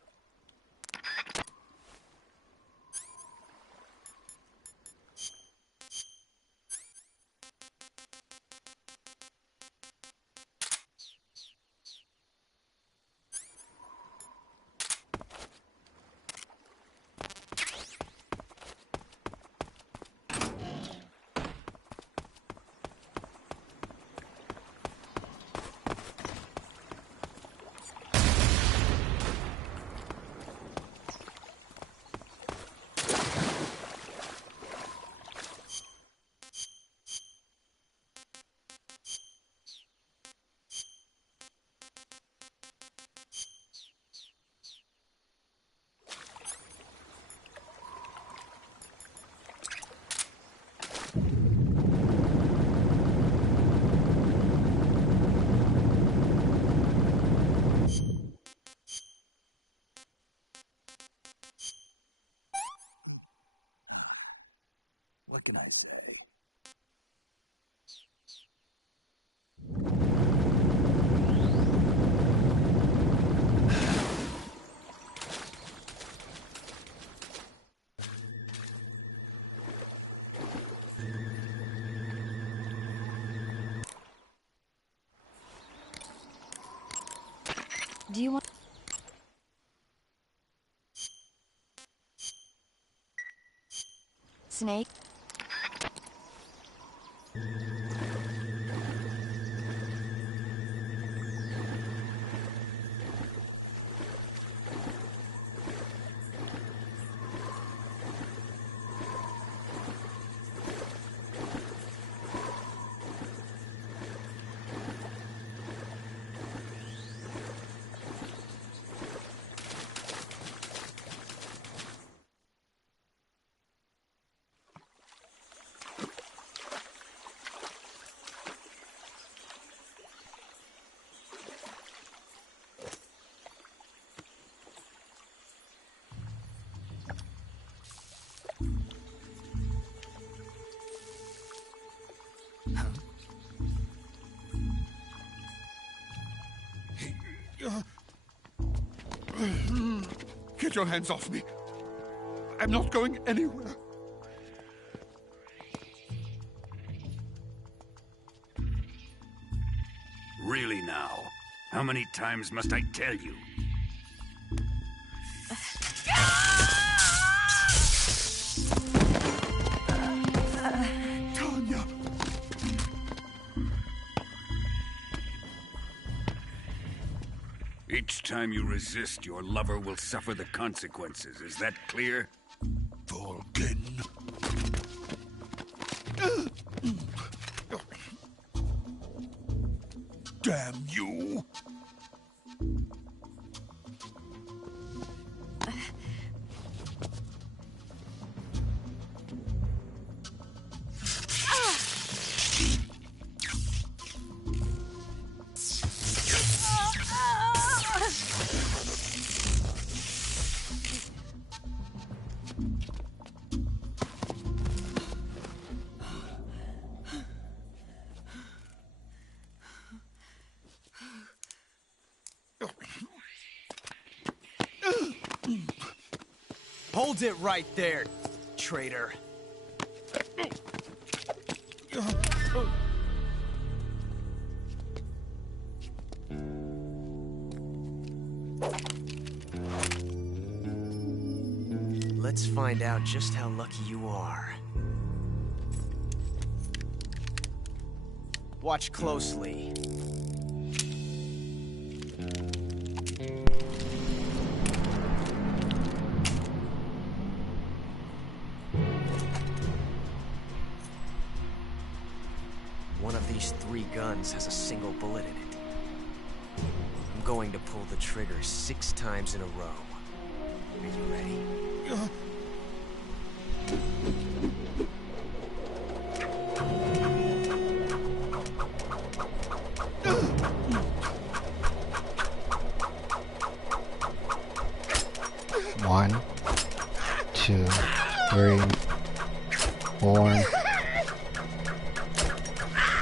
What can I say? Do you want... Snake? Get your hands off me. I'm not going anywhere. Really now? How many times must I tell you? Tanya! Each time you resist, your lover will suffer the consequences. Is that clear? Vulcan. Damn you! Hold it right there, traitor. Let's find out just how lucky you are. Watch closely. One of these 3 guns has a single bullet in it. I'm going to pull the trigger 6 times in a row. Are you ready? One, 2, 3, 4,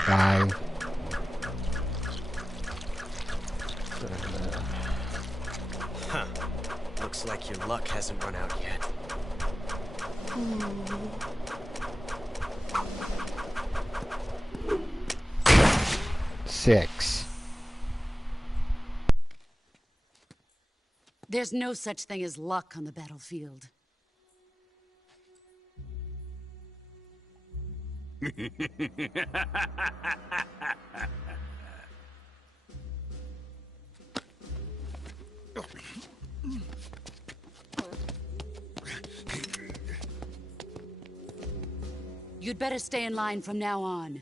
5. Huh. Looks like your luck hasn't run out yet. 6. There's no such thing as luck on the battlefield. You'd better stay in line from now on.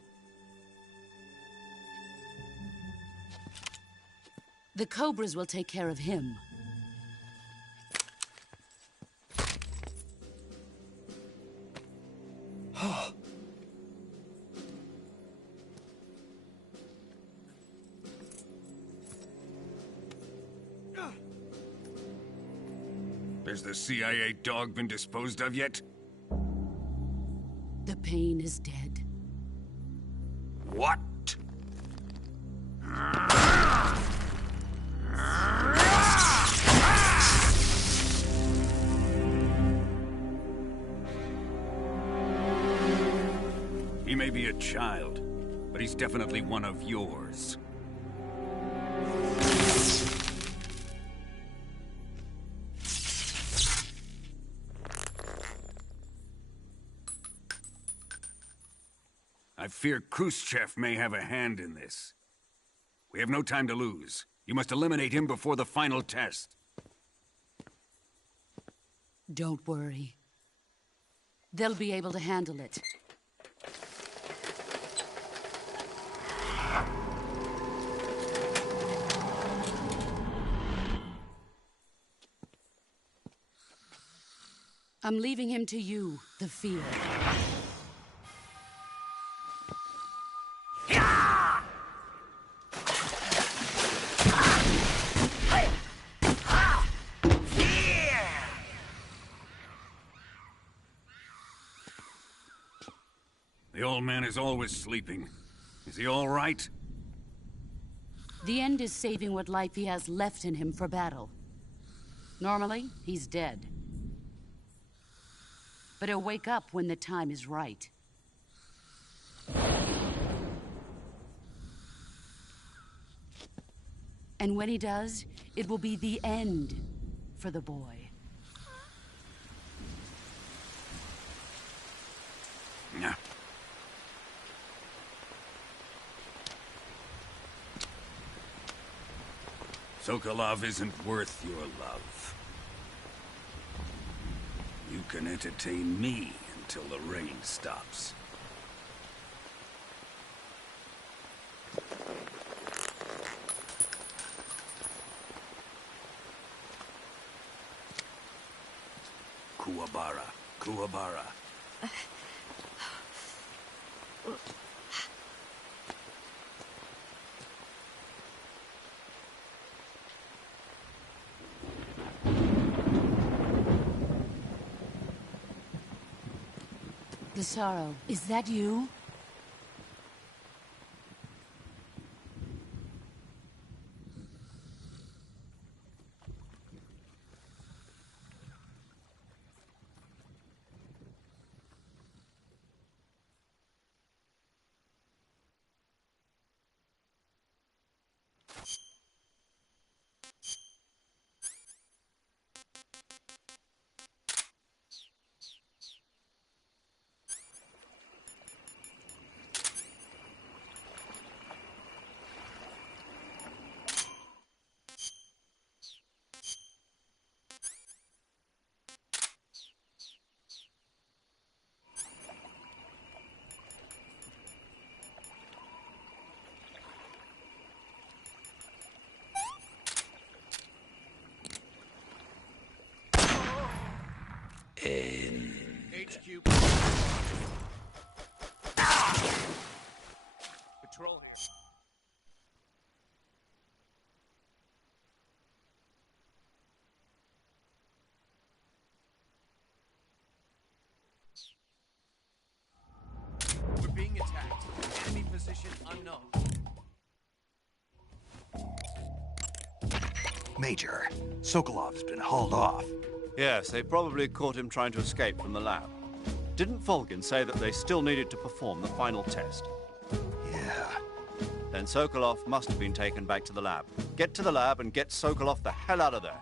The Cobras will take care of him. Has the CIA dog been disposed of yet? The pain is dead. What? He may be a child, but he's definitely one of yours. I fear Khrushchev may have a hand in this. We have no time to lose. You must eliminate him before the final test. Don't worry. They'll be able to handle it. I'm leaving him to you, the field. The old man is always sleeping. Is he all right? The end is saving what life he has left in him for battle. Normally, he's dead. But he'll wake up when the time is right. And when he does, it will be the end for the boy. Yeah. Sokolov isn't worth your love. You can entertain me until the rain stops. Kuwabara, Kuwabara. Lazaro, is that you? HQ. Patrol here. We're being attacked. Enemy position unknown. Major, Sokolov's been hauled off. Yes, they probably caught him trying to escape from the lab. Didn't Volgin say that they still needed to perform the final test? Yeah. Then Sokolov must have been taken back to the lab. Get to the lab and get Sokolov the hell out of there.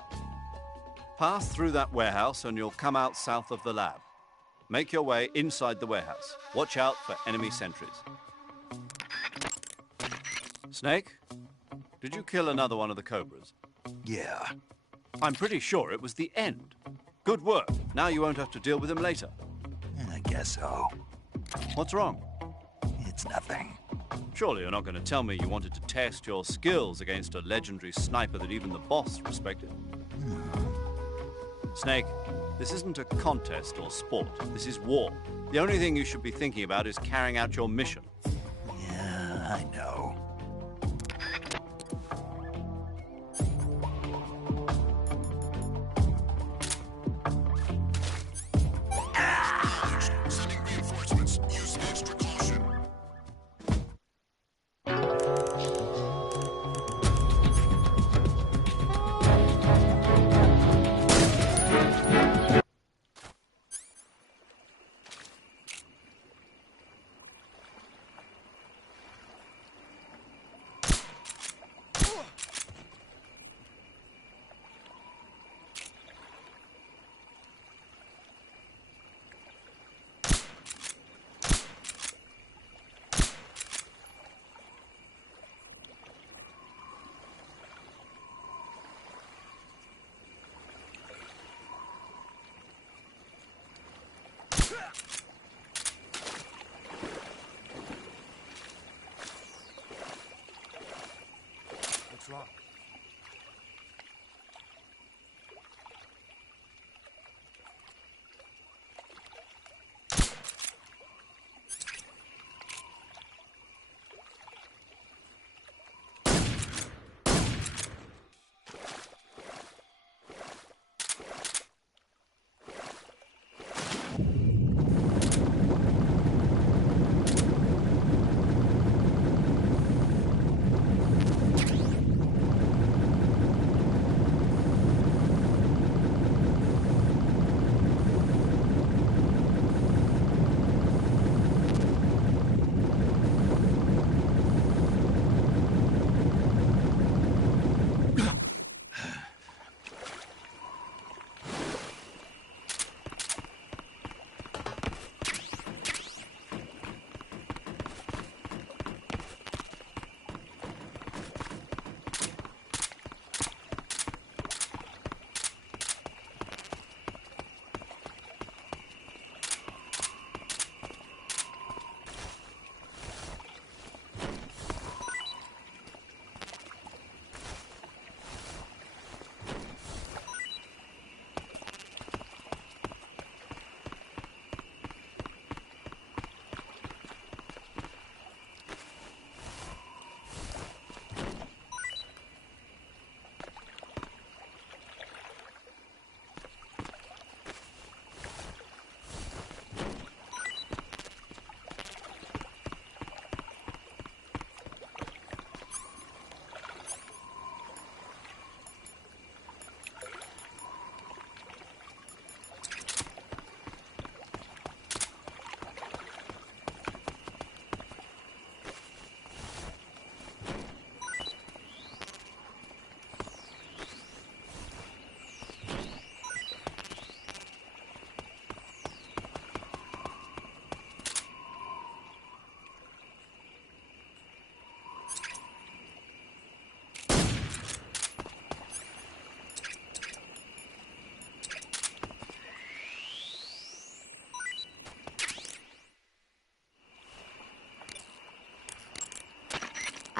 Pass through that warehouse and you'll come out south of the lab. Make your way inside the warehouse. Watch out for enemy sentries. Snake, did you kill another one of the Cobras? Yeah. I'm pretty sure it was the end. Good work. Now you won't have to deal with him later. I guess so. What's wrong? It's nothing. Surely you're not going to tell me you wanted to test your skills against a legendary sniper that even the boss respected. Snake, this isn't a contest or sport. This is war. The only thing you should be thinking about is carrying out your mission. Yeah, I know. What's wrong?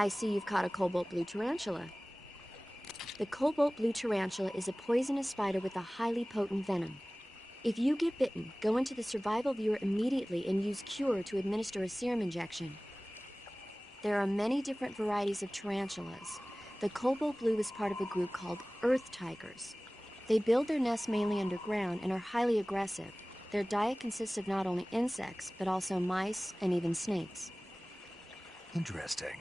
I see you've caught a cobalt blue tarantula. The cobalt blue tarantula is a poisonous spider with a highly potent venom. If you get bitten, go into the survival viewer immediately and use Cure to administer a serum injection. There are many different varieties of tarantulas. The cobalt blue is part of a group called earth tigers. They build their nests mainly underground and are highly aggressive. Their diet consists of not only insects, but also mice and even snakes. Interesting.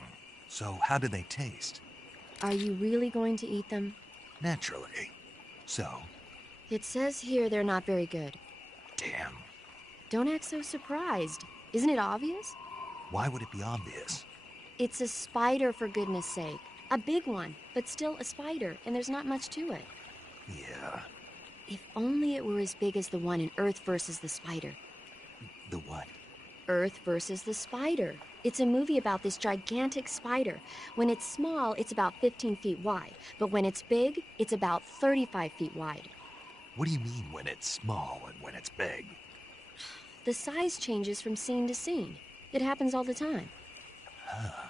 So how do they taste? Are you really going to eat them? Naturally. So? It says here they're not very good. Damn. Don't act so surprised. Isn't it obvious? Why would it be obvious? It's a spider, for goodness sake. A big one, but still a spider, and there's not much to it. Yeah. If only it were as big as the one in Earth versus the Spider. The what? Earth versus the Spider. It's a movie about this gigantic spider. When it's small, it's about 15 feet wide. But when it's big, it's about 35 feet wide. What do you mean when it's small and when it's big? The size changes from scene to scene. It happens all the time. Huh.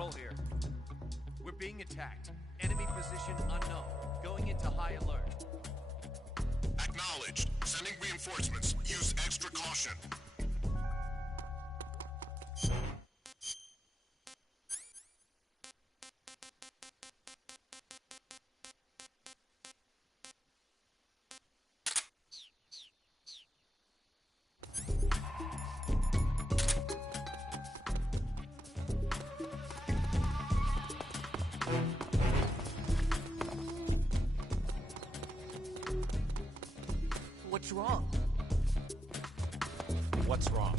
Control here. being attacked. Enemy position unknown. Going into high alert. Acknowledged. Sending reinforcements. Use extra caution. What's wrong? What's wrong?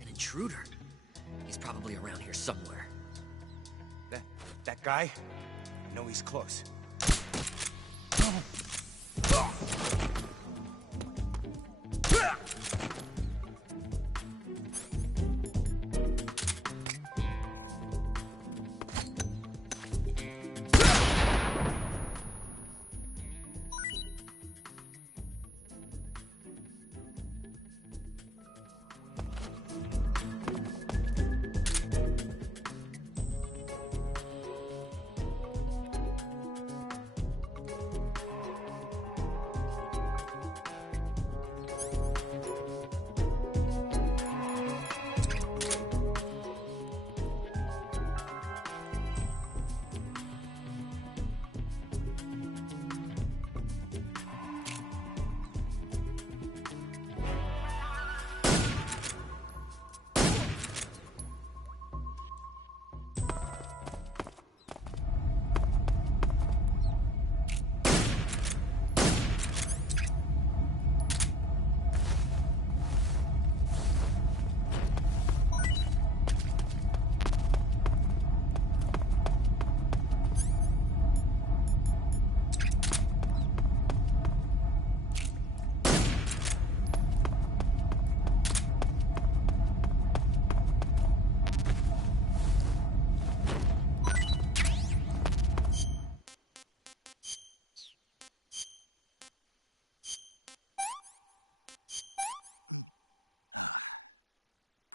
An intruder. He's probably around here somewhere. That guy? I know he's close.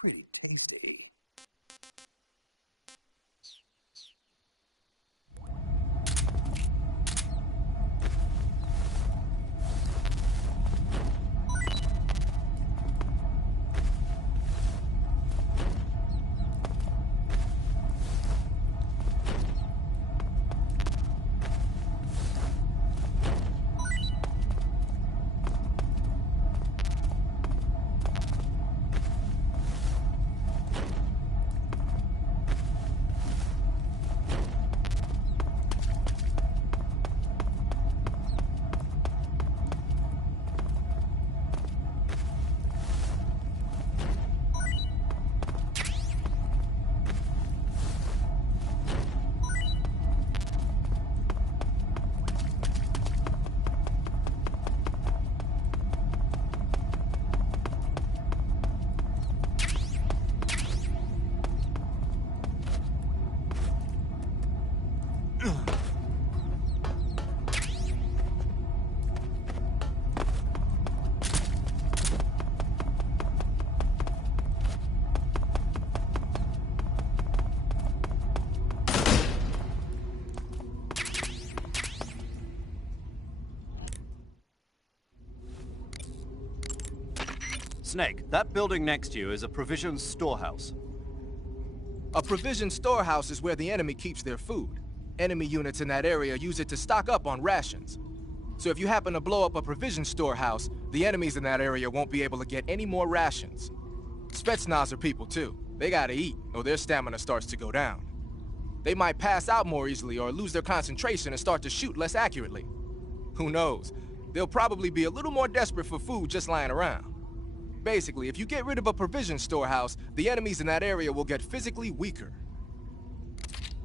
Pretty tasty. Snake, that building next to you is a provisions storehouse. A provision storehouse is where the enemy keeps their food. Enemy units in that area use it to stock up on rations. So if you happen to blow up a provision storehouse, the enemies in that area won't be able to get any more rations. Spetsnaz are people too. They gotta eat, or their stamina starts to go down. They might pass out more easily or lose their concentration and start to shoot less accurately. Who knows? They'll probably be a little more desperate for food just lying around. Basically, if you get rid of a provision storehouse, the enemies in that area will get physically weaker.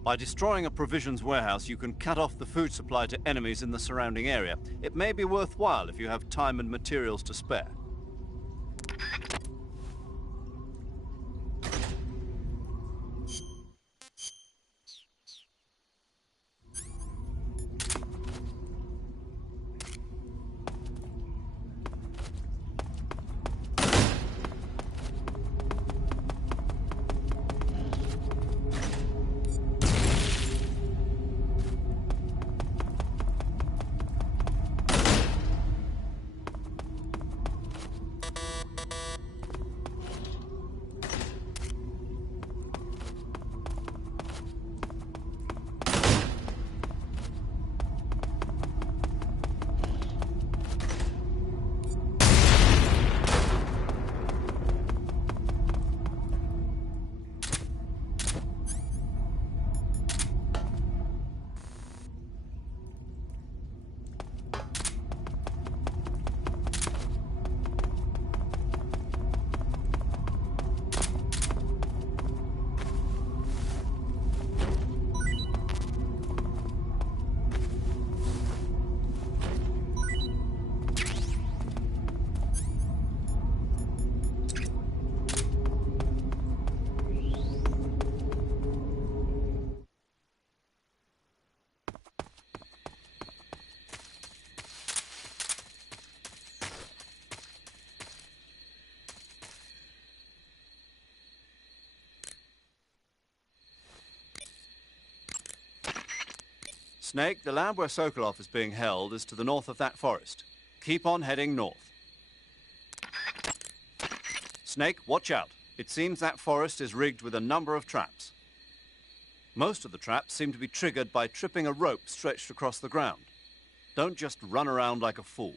By destroying a provisions warehouse, you can cut off the food supply to enemies in the surrounding area. It may be worthwhile if you have time and materials to spare. Snake, the lab where Sokolov is being held is to the north of that forest. Keep on heading north. Snake, watch out. It seems that forest is rigged with a number of traps. Most of the traps seem to be triggered by tripping a rope stretched across the ground. Don't just run around like a fool.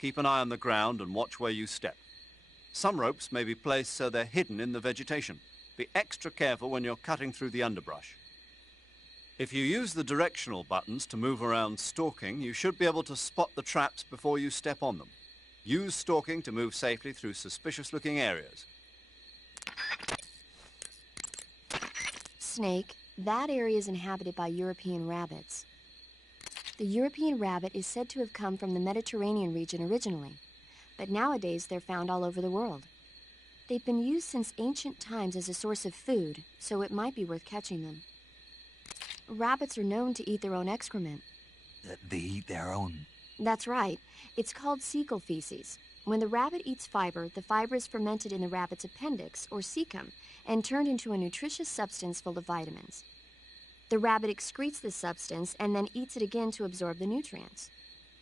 Keep an eye on the ground and watch where you step. Some ropes may be placed so they're hidden in the vegetation. Be extra careful when you're cutting through the underbrush. If you use the directional buttons to move around stalking, you should be able to spot the traps before you step on them. Use stalking to move safely through suspicious-looking areas. Snake, that area is inhabited by European rabbits. The European rabbit is said to have come from the Mediterranean region originally, but nowadays they're found all over the world. They've been used since ancient times as a source of food, so it might be worth catching them. Rabbits are known to eat their own excrement. They eat their own? That's right. It's called cecal feces. When the rabbit eats fiber, the fiber is fermented in the rabbit's appendix, or cecum, and turned into a nutritious substance full of vitamins. The rabbit excretes this substance and then eats it again to absorb the nutrients.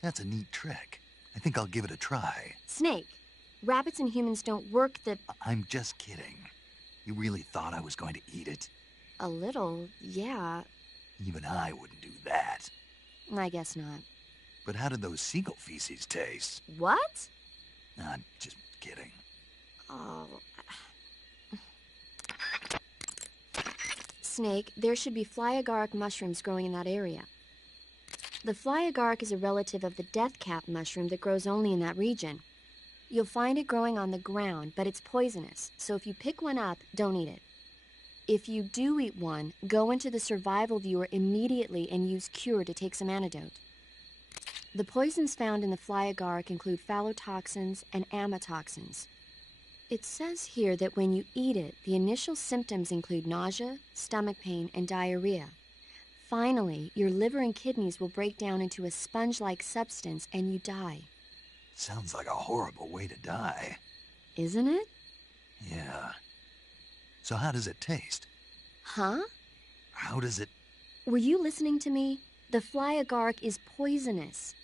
That's a neat trick. I think I'll give it a try. Snake, rabbits and humans don't work the... I'm just kidding. You really thought I was going to eat it? A little, yeah. Even I wouldn't do that. I guess not. But how did those seagull feces taste? What? I'm just kidding. Oh. Snake, there should be fly agaric mushrooms growing in that area. The fly agaric is a relative of the death cap mushroom that grows only in that region. You'll find it growing on the ground, but it's poisonous, so if you pick one up, don't eat it. If you do eat one, go into the survival viewer immediately and use Cure to take some antidote. The poisons found in the fly agaric include phallotoxins and amatoxins. It says here that when you eat it, the initial symptoms include nausea, stomach pain, and diarrhea. Finally, your liver and kidneys will break down into a sponge-like substance and you die. Sounds like a horrible way to die. Isn't it? Yeah. So how does it taste? Huh? How does it... Were you listening to me? The fly agaric is poisonous.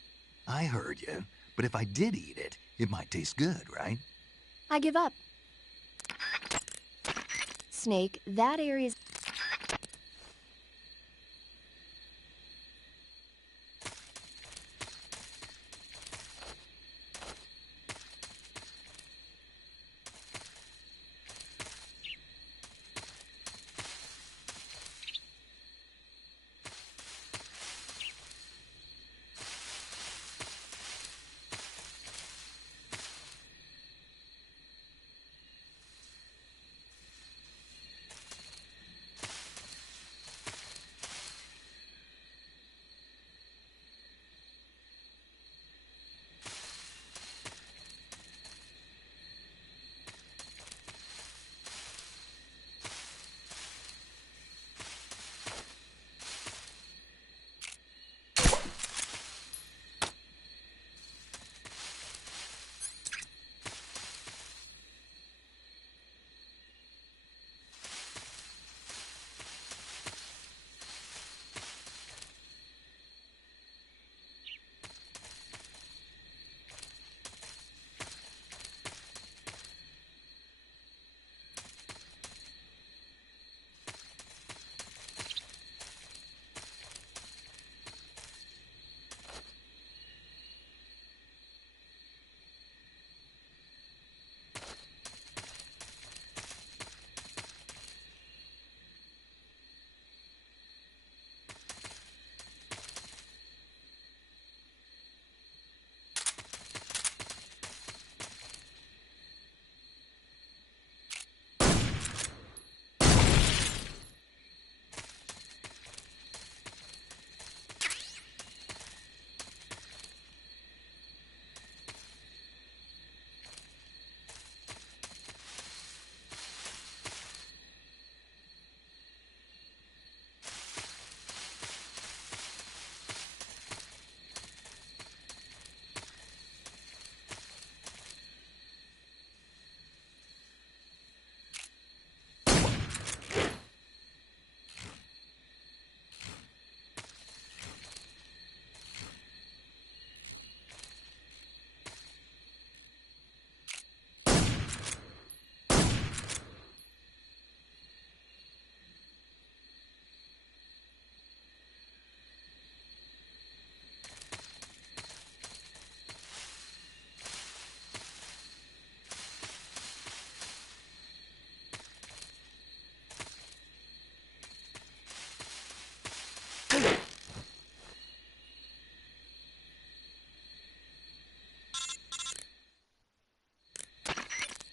I heard you, but if I did eat it, it might taste good, right? I give up. Snake, that area's...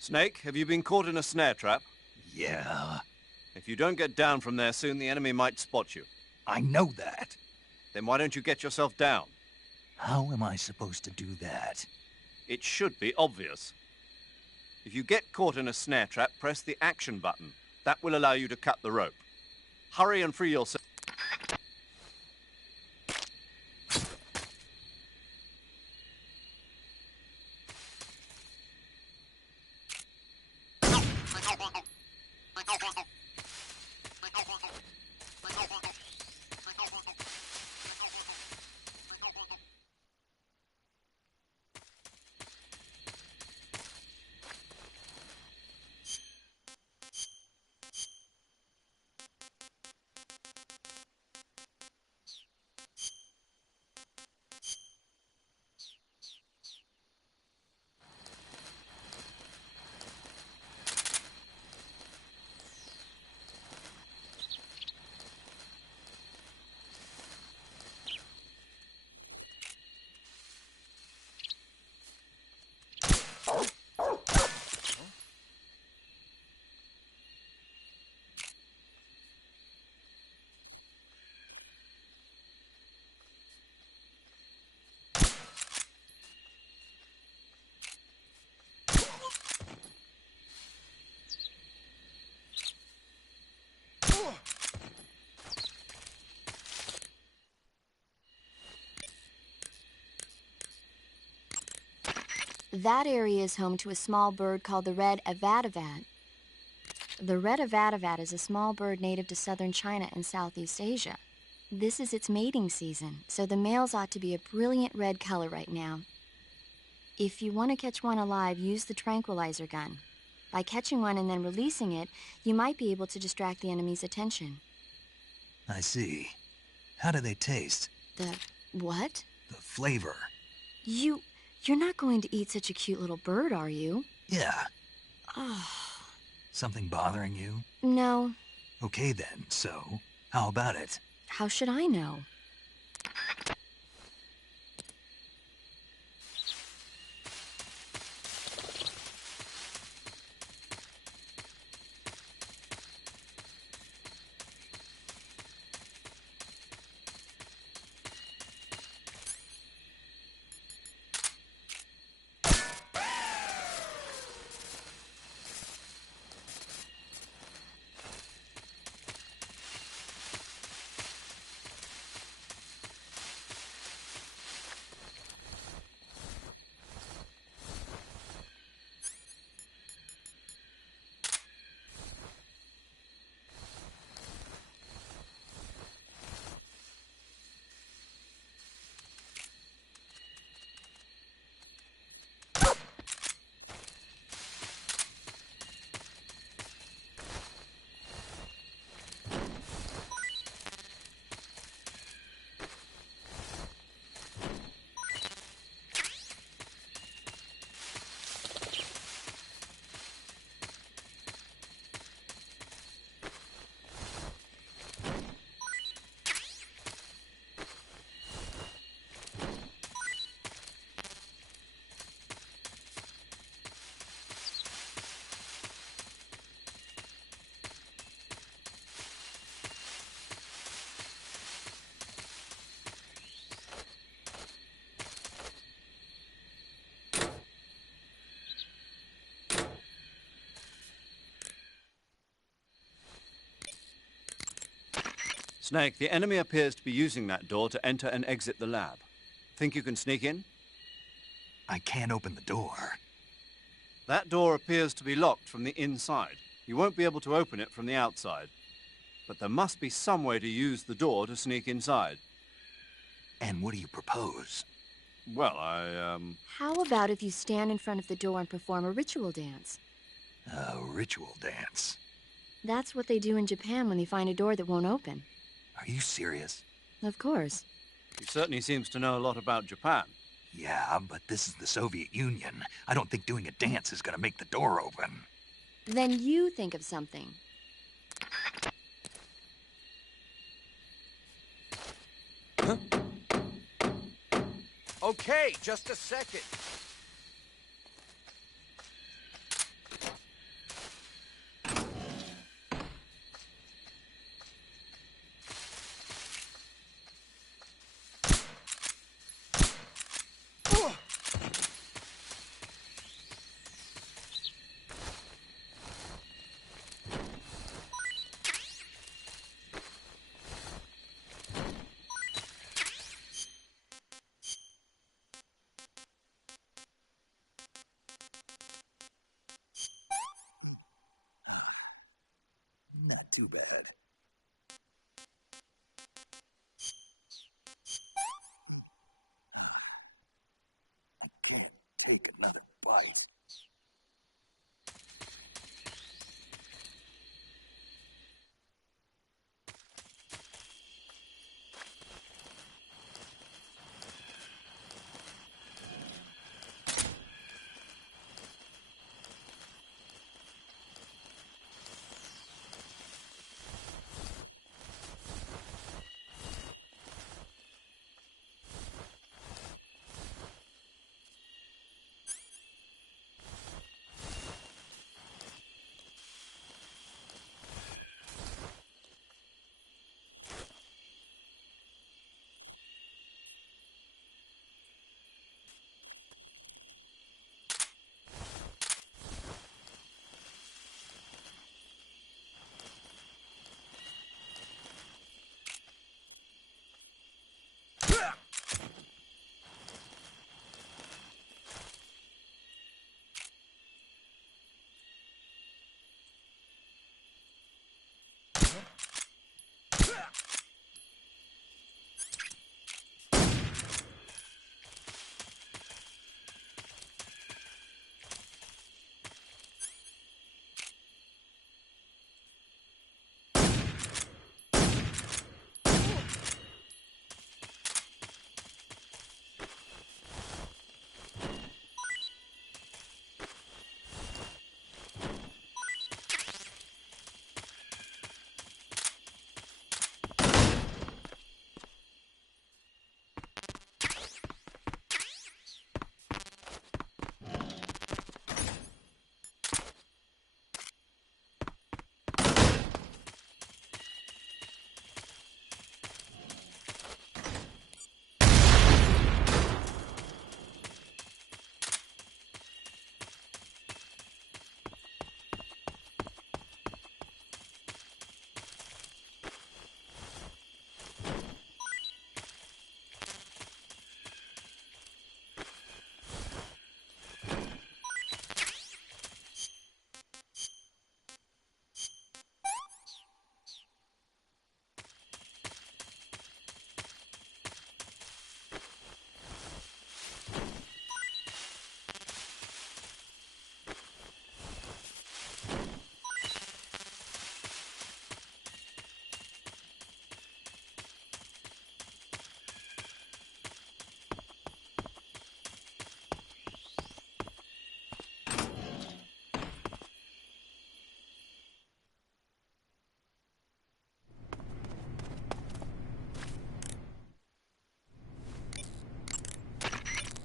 Snake, have you been caught in a snare trap? Yeah, If you don't get down from there soon, the enemy might spot you. I know that. Then why don't you get yourself down? How am I supposed to do that? It should be obvious. If you get caught in a snare trap, press the action button. That will allow you to cut the rope. Hurry and free yourself. That area is home to a small bird called the red avadavat. The red avadavat is a small bird native to southern China and Southeast Asia. This is its mating season, so the males ought to be a brilliant red color right now. If you want to catch one alive, use the tranquilizer gun. By catching one and then releasing it, you might be able to distract the enemy's attention. I see. How do they taste? The what? The flavor. You're not going to eat such a cute little bird, are you? Yeah. Oh. Something bothering you? No. Okay then, so, how about it? How should I know? Snake, the enemy appears to be using that door to enter and exit the lab. Think you can sneak in? I can't open the door. That door appears to be locked from the inside. You won't be able to open it from the outside. But there must be some way to use the door to sneak inside. And what do you propose? Well, How about if you stand in front of the door and perform a ritual dance? A ritual dance? That's what they do in Japan when they find a door that won't open. Are you serious? Of course. He certainly seems to know a lot about Japan. Yeah, but this is the Soviet Union. I don't think doing a dance is gonna make the door open. Then you think of something. Huh? Okay, just a second. too bad. I can't take another bite.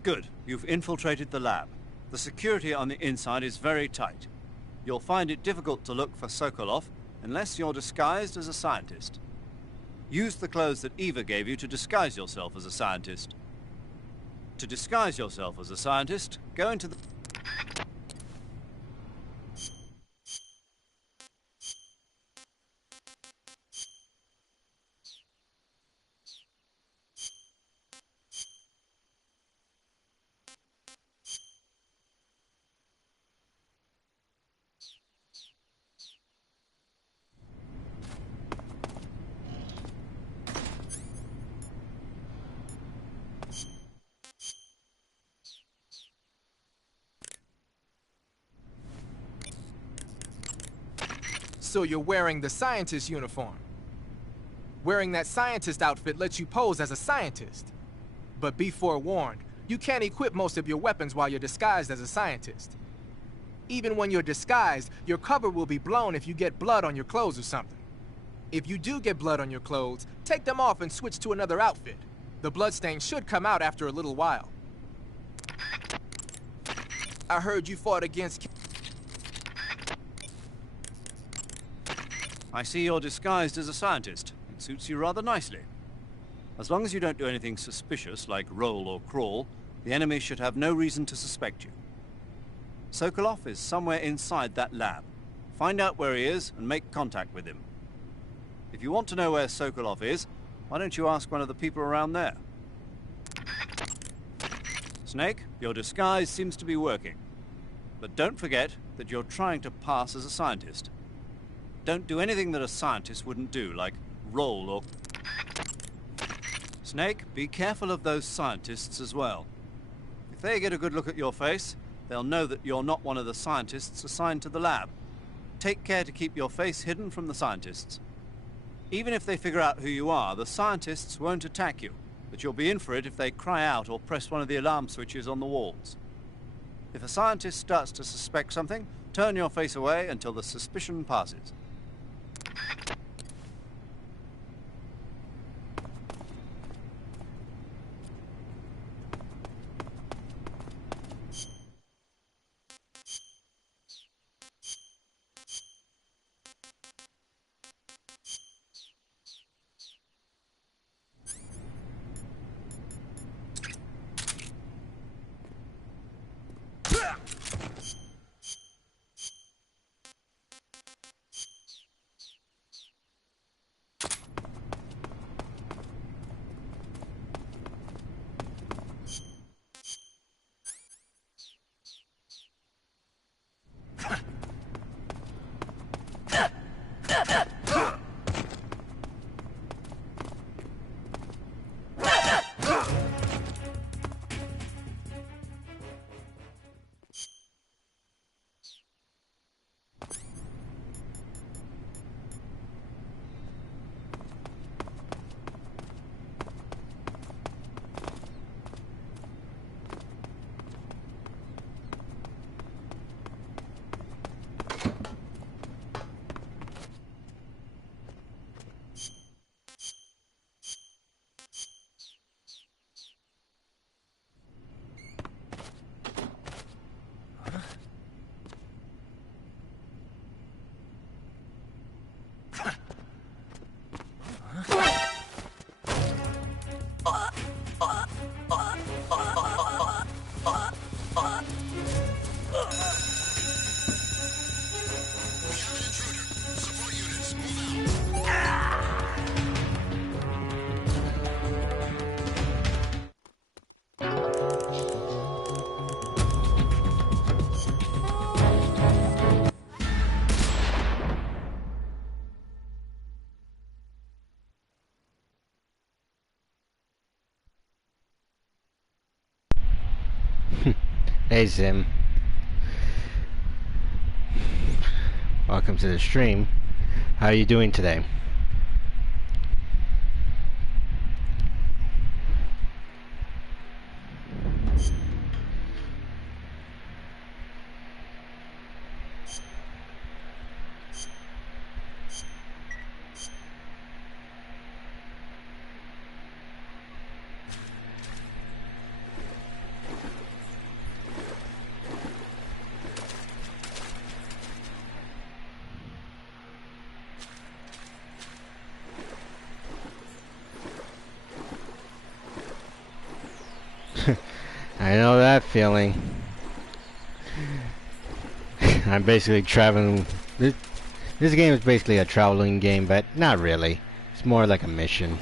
Good. You've infiltrated the lab. The security on the inside is very tight. You'll find it difficult to look for Sokolov unless you're disguised as a scientist. Use the clothes that Eva gave you to disguise yourself as a scientist. To disguise yourself as a scientist, go into the... So you're wearing the scientist uniform. Wearing that scientist outfit lets you pose as a scientist. But be forewarned, you can't equip most of your weapons while you're disguised as a scientist. Even when you're disguised, your cover will be blown if you get blood on your clothes or something. If you do get blood on your clothes, take them off and switch to another outfit. The bloodstain should come out after a little while. I heard you fought against... I see you're disguised as a scientist. It suits you rather nicely. As long as you don't do anything suspicious, like roll or crawl, the enemy should have no reason to suspect you. Sokolov is somewhere inside that lab. Find out where he is and make contact with him. If you want to know where Sokolov is, why don't you ask one of the people around there? Snake, your disguise seems to be working. But don't forget that you're trying to pass as a scientist. Don't do anything that a scientist wouldn't do, like roll or... Snake, be careful of those scientists as well. If they get a good look at your face, they'll know that you're not one of the scientists assigned to the lab. Take care to keep your face hidden from the scientists. Even if they figure out who you are, the scientists won't attack you, but you'll be in for it if they cry out or press one of the alarm switches on the walls. If a scientist starts to suspect something, turn your face away until the suspicion passes. Hey Zim, welcome to the stream. How are you doing today? I know that feeling. I'm basically traveling. This game is basically a traveling game, but not really. It's more like a mission.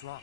What's wrong?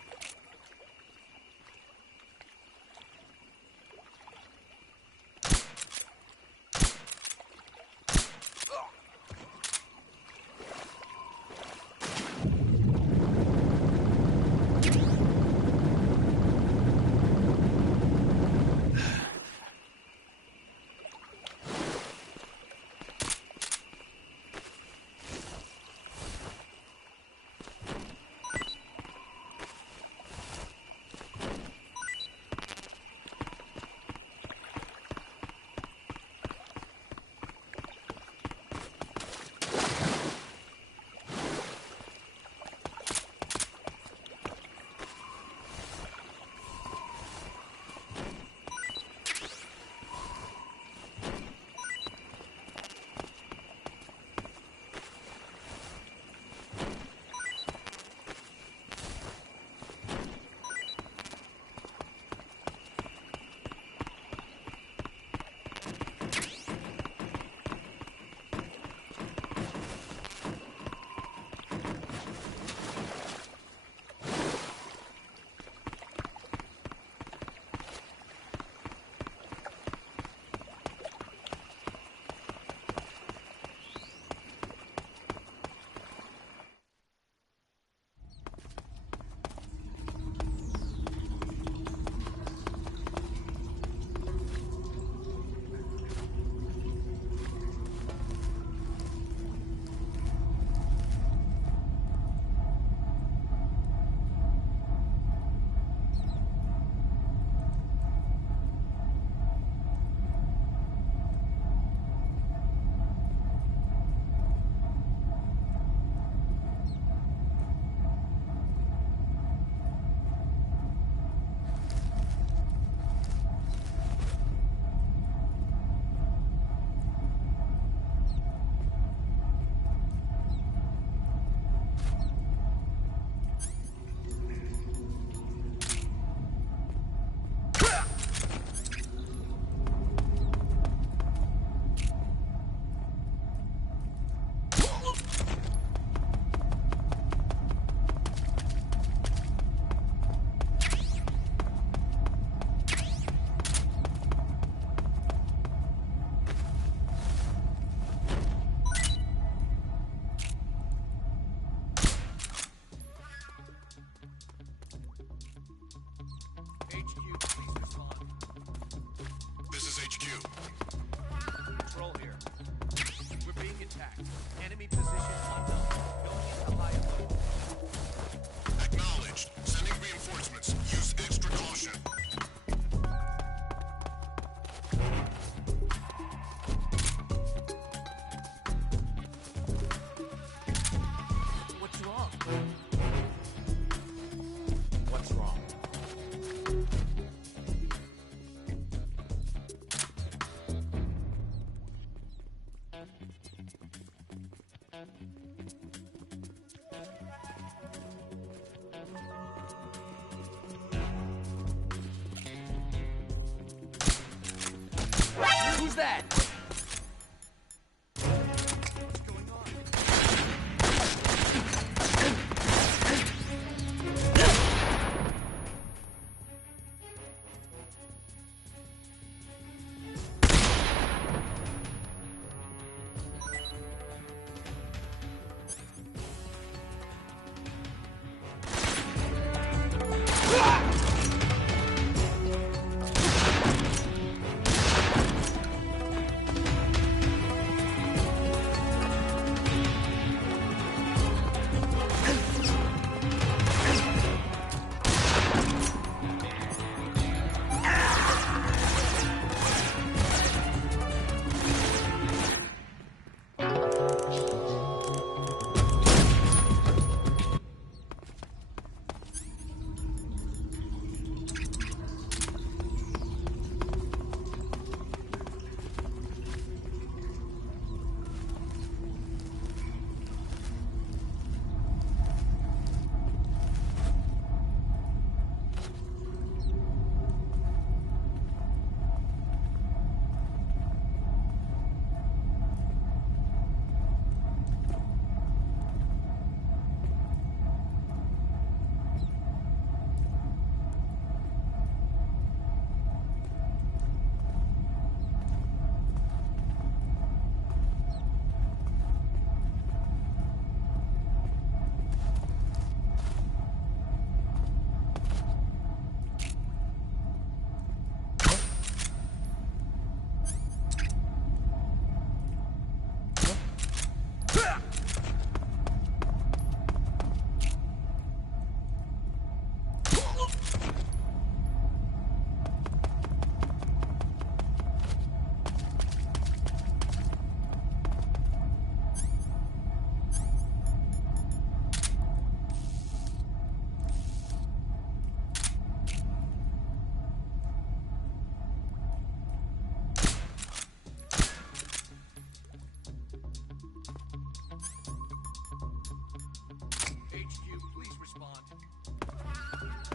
Who's that?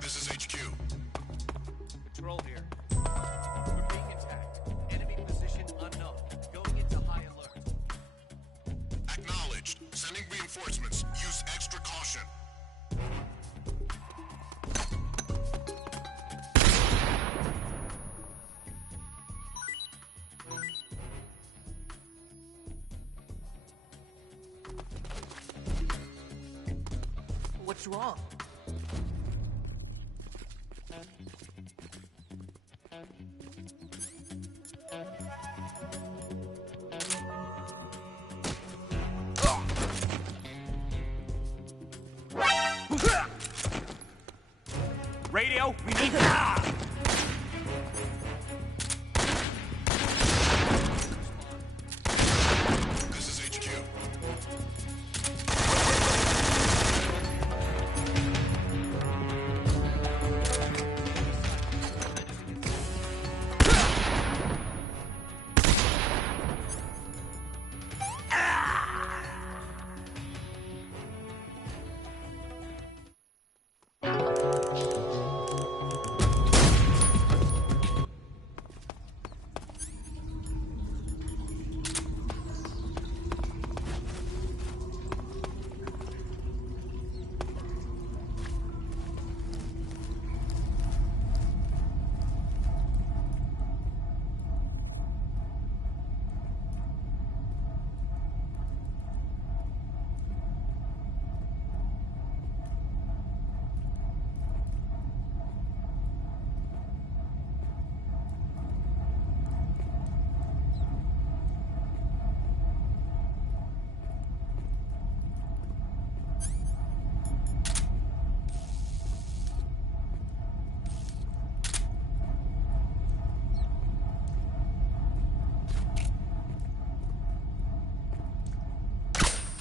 This is HQ. Patrol here. We're being attacked. Enemy position unknown. Going into high alert. Acknowledged. Sending reinforcements. Use extra caution. What's wrong? Radio, we need This is HQ.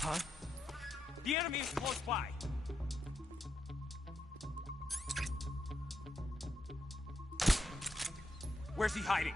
Huh? The enemy is close by. Where's he hiding?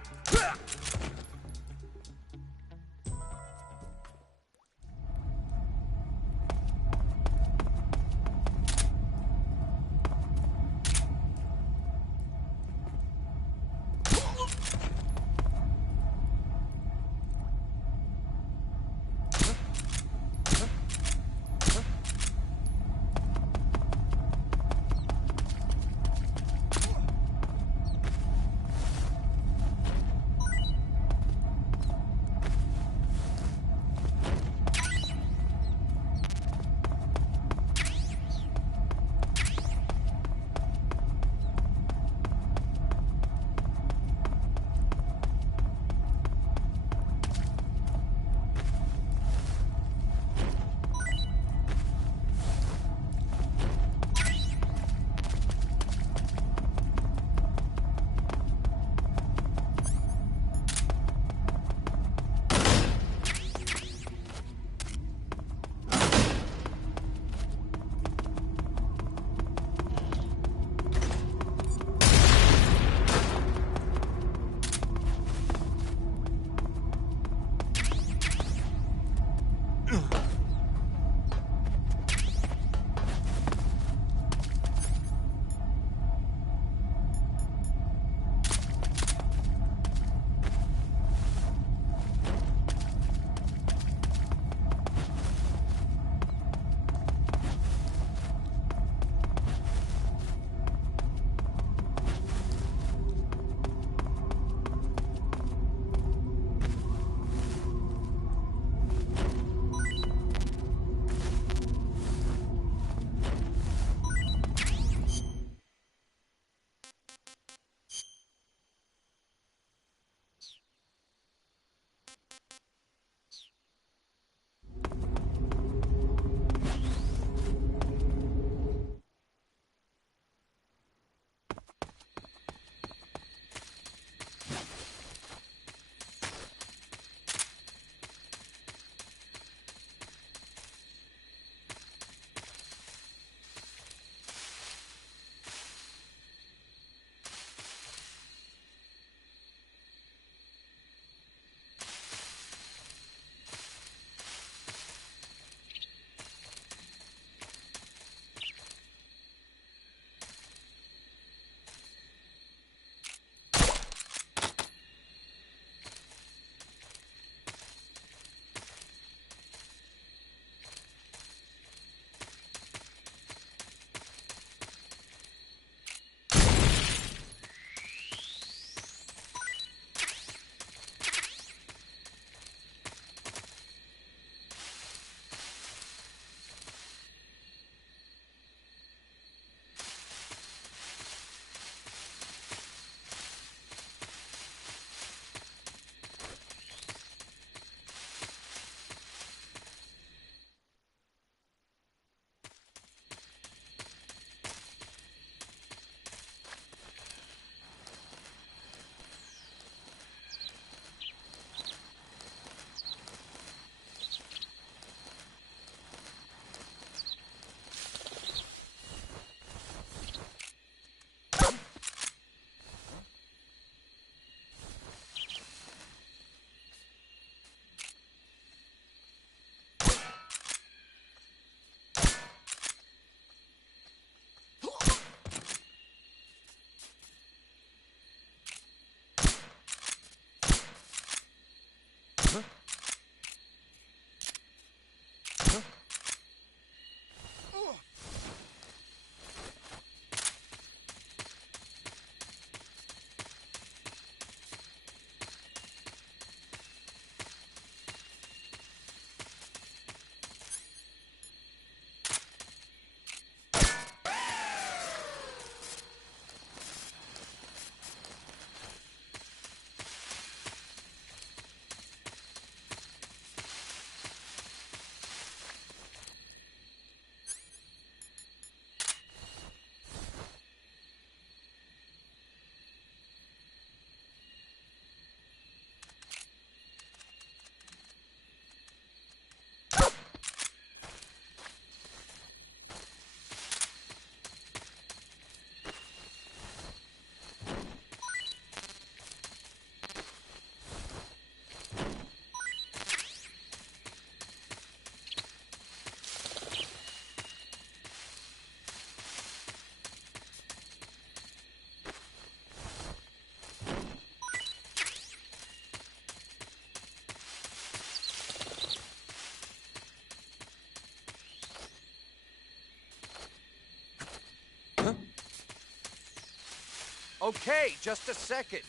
Okay, just a second.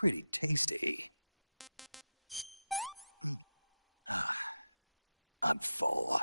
Pretty tasty. I'm full.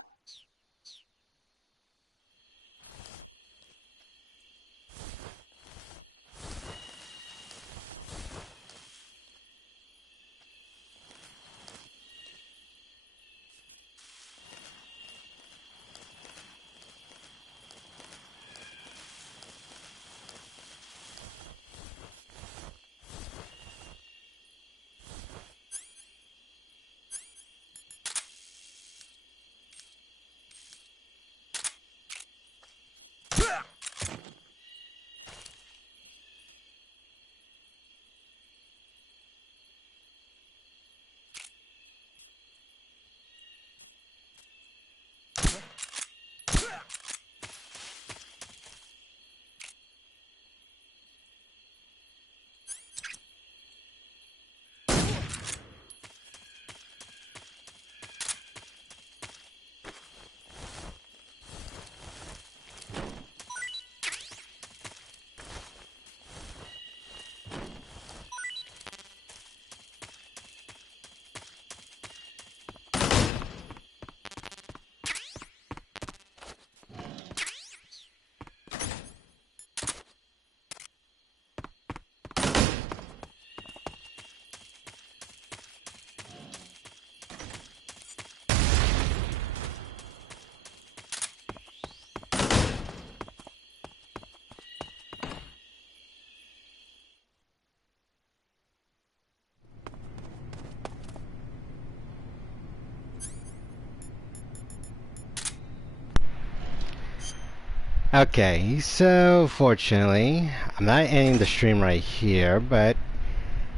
Okay, so fortunately, I'm not ending the stream right here, but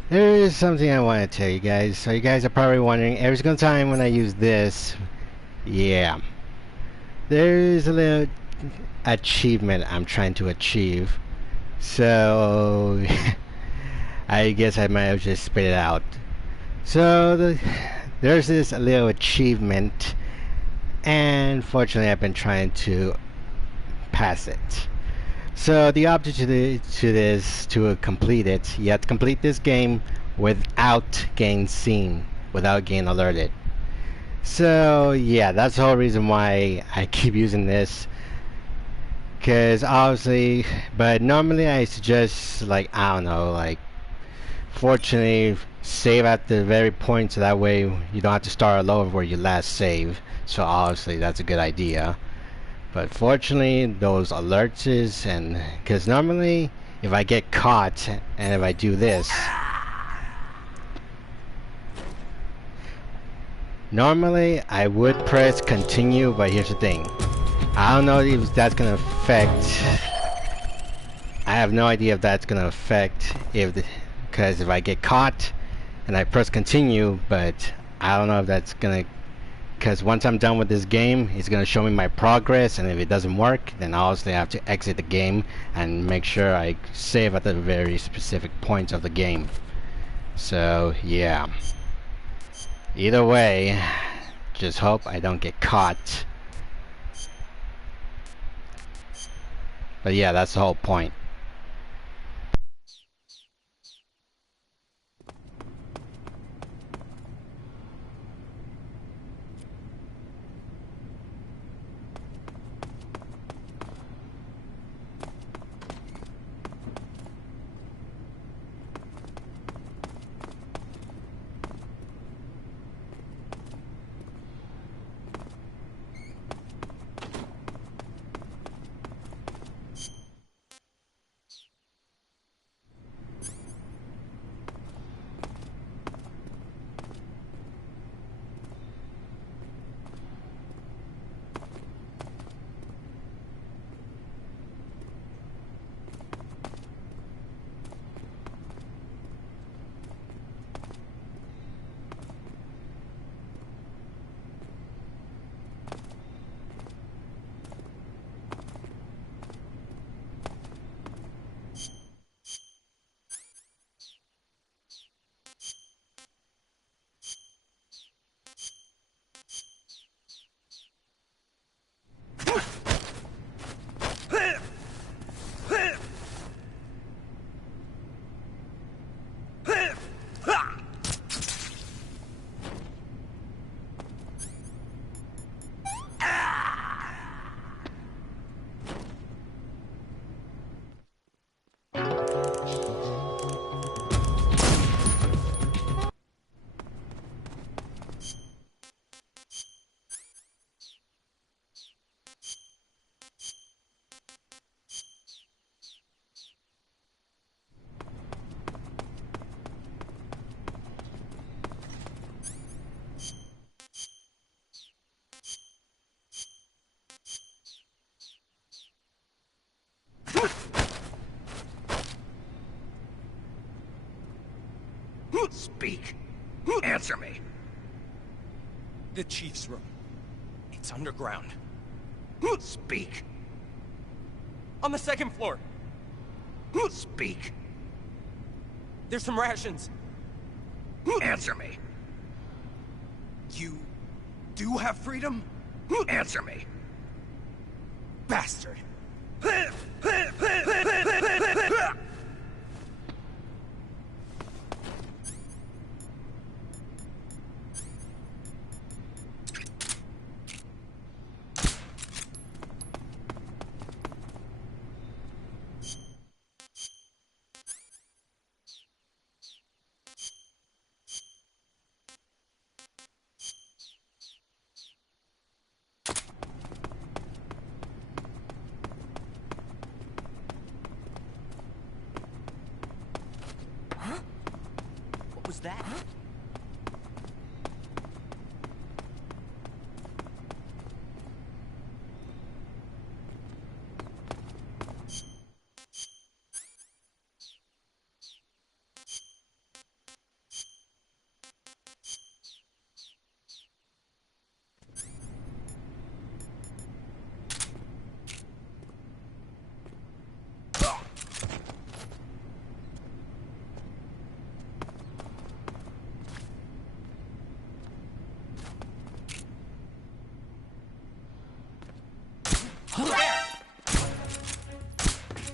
there is something I want to tell you guys. So you guys are probably wondering, every single time when I use this, yeah, there's a little achievement I'm trying to achieve. So I guess I might have just spit it out. So there's this little achievement, and fortunately I've been trying to pass it. So the object to this, to complete it, you have to complete this game without getting seen, without getting alerted. So yeah, that's the whole reason why I keep using this. Cause obviously, but normally I suggest, like, I don't know, like, fortunately save at the very point so that way you don't have to start all over where you last saved. So obviously that's a good idea. But fortunately, those alerts is, and because normally if I get caught and if I do this, normally I would press continue, but here's the thing. I don't know if that's gonna affect. I have no idea if that's gonna affect because if I get caught and I press continue, but I don't know if that's gonna. Because once I'm done with this game, it's going to show me my progress, and if it doesn't work, then obviously I have to exit the game and make sure I save at the very specific points of the game. So yeah, either way, just hope I don't get caught. But yeah, that's the whole point. Speak. Answer me. The chief's room. It's underground. Speak. On the second floor. Speak. There's some rations. Answer me. You do have freedom? Answer me. Bastard. What was that?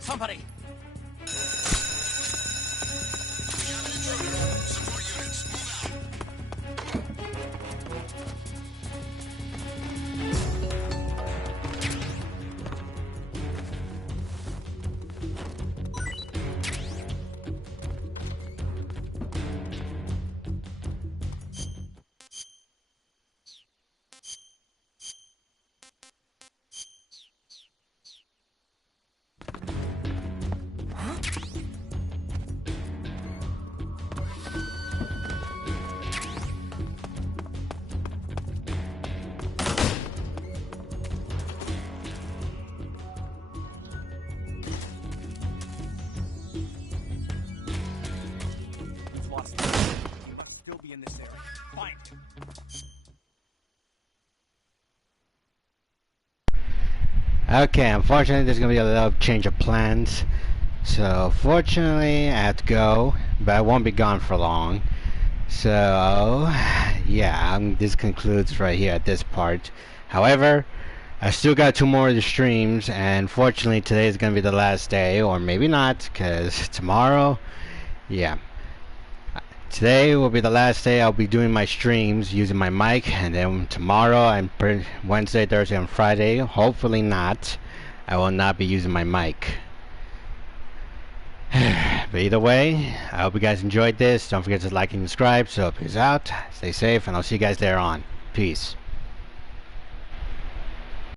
Somebody! In this area. Find him. Okay, unfortunately there's gonna be a little change of plans. So fortunately I have to go, but I won't be gone for long. So yeah, this concludes right here at this part. However, I still got 2 more of the streams, and fortunately today is gonna be the last day, or maybe not, because tomorrow, yeah. Today will be the last day I'll be doing my streams using my mic, and then tomorrow and Wednesday, Thursday, and Friday, hopefully not, I will not be using my mic. But either way, I hope you guys enjoyed this. Don't forget to like and subscribe. So peace out, stay safe, and I'll see you guys there on. Peace.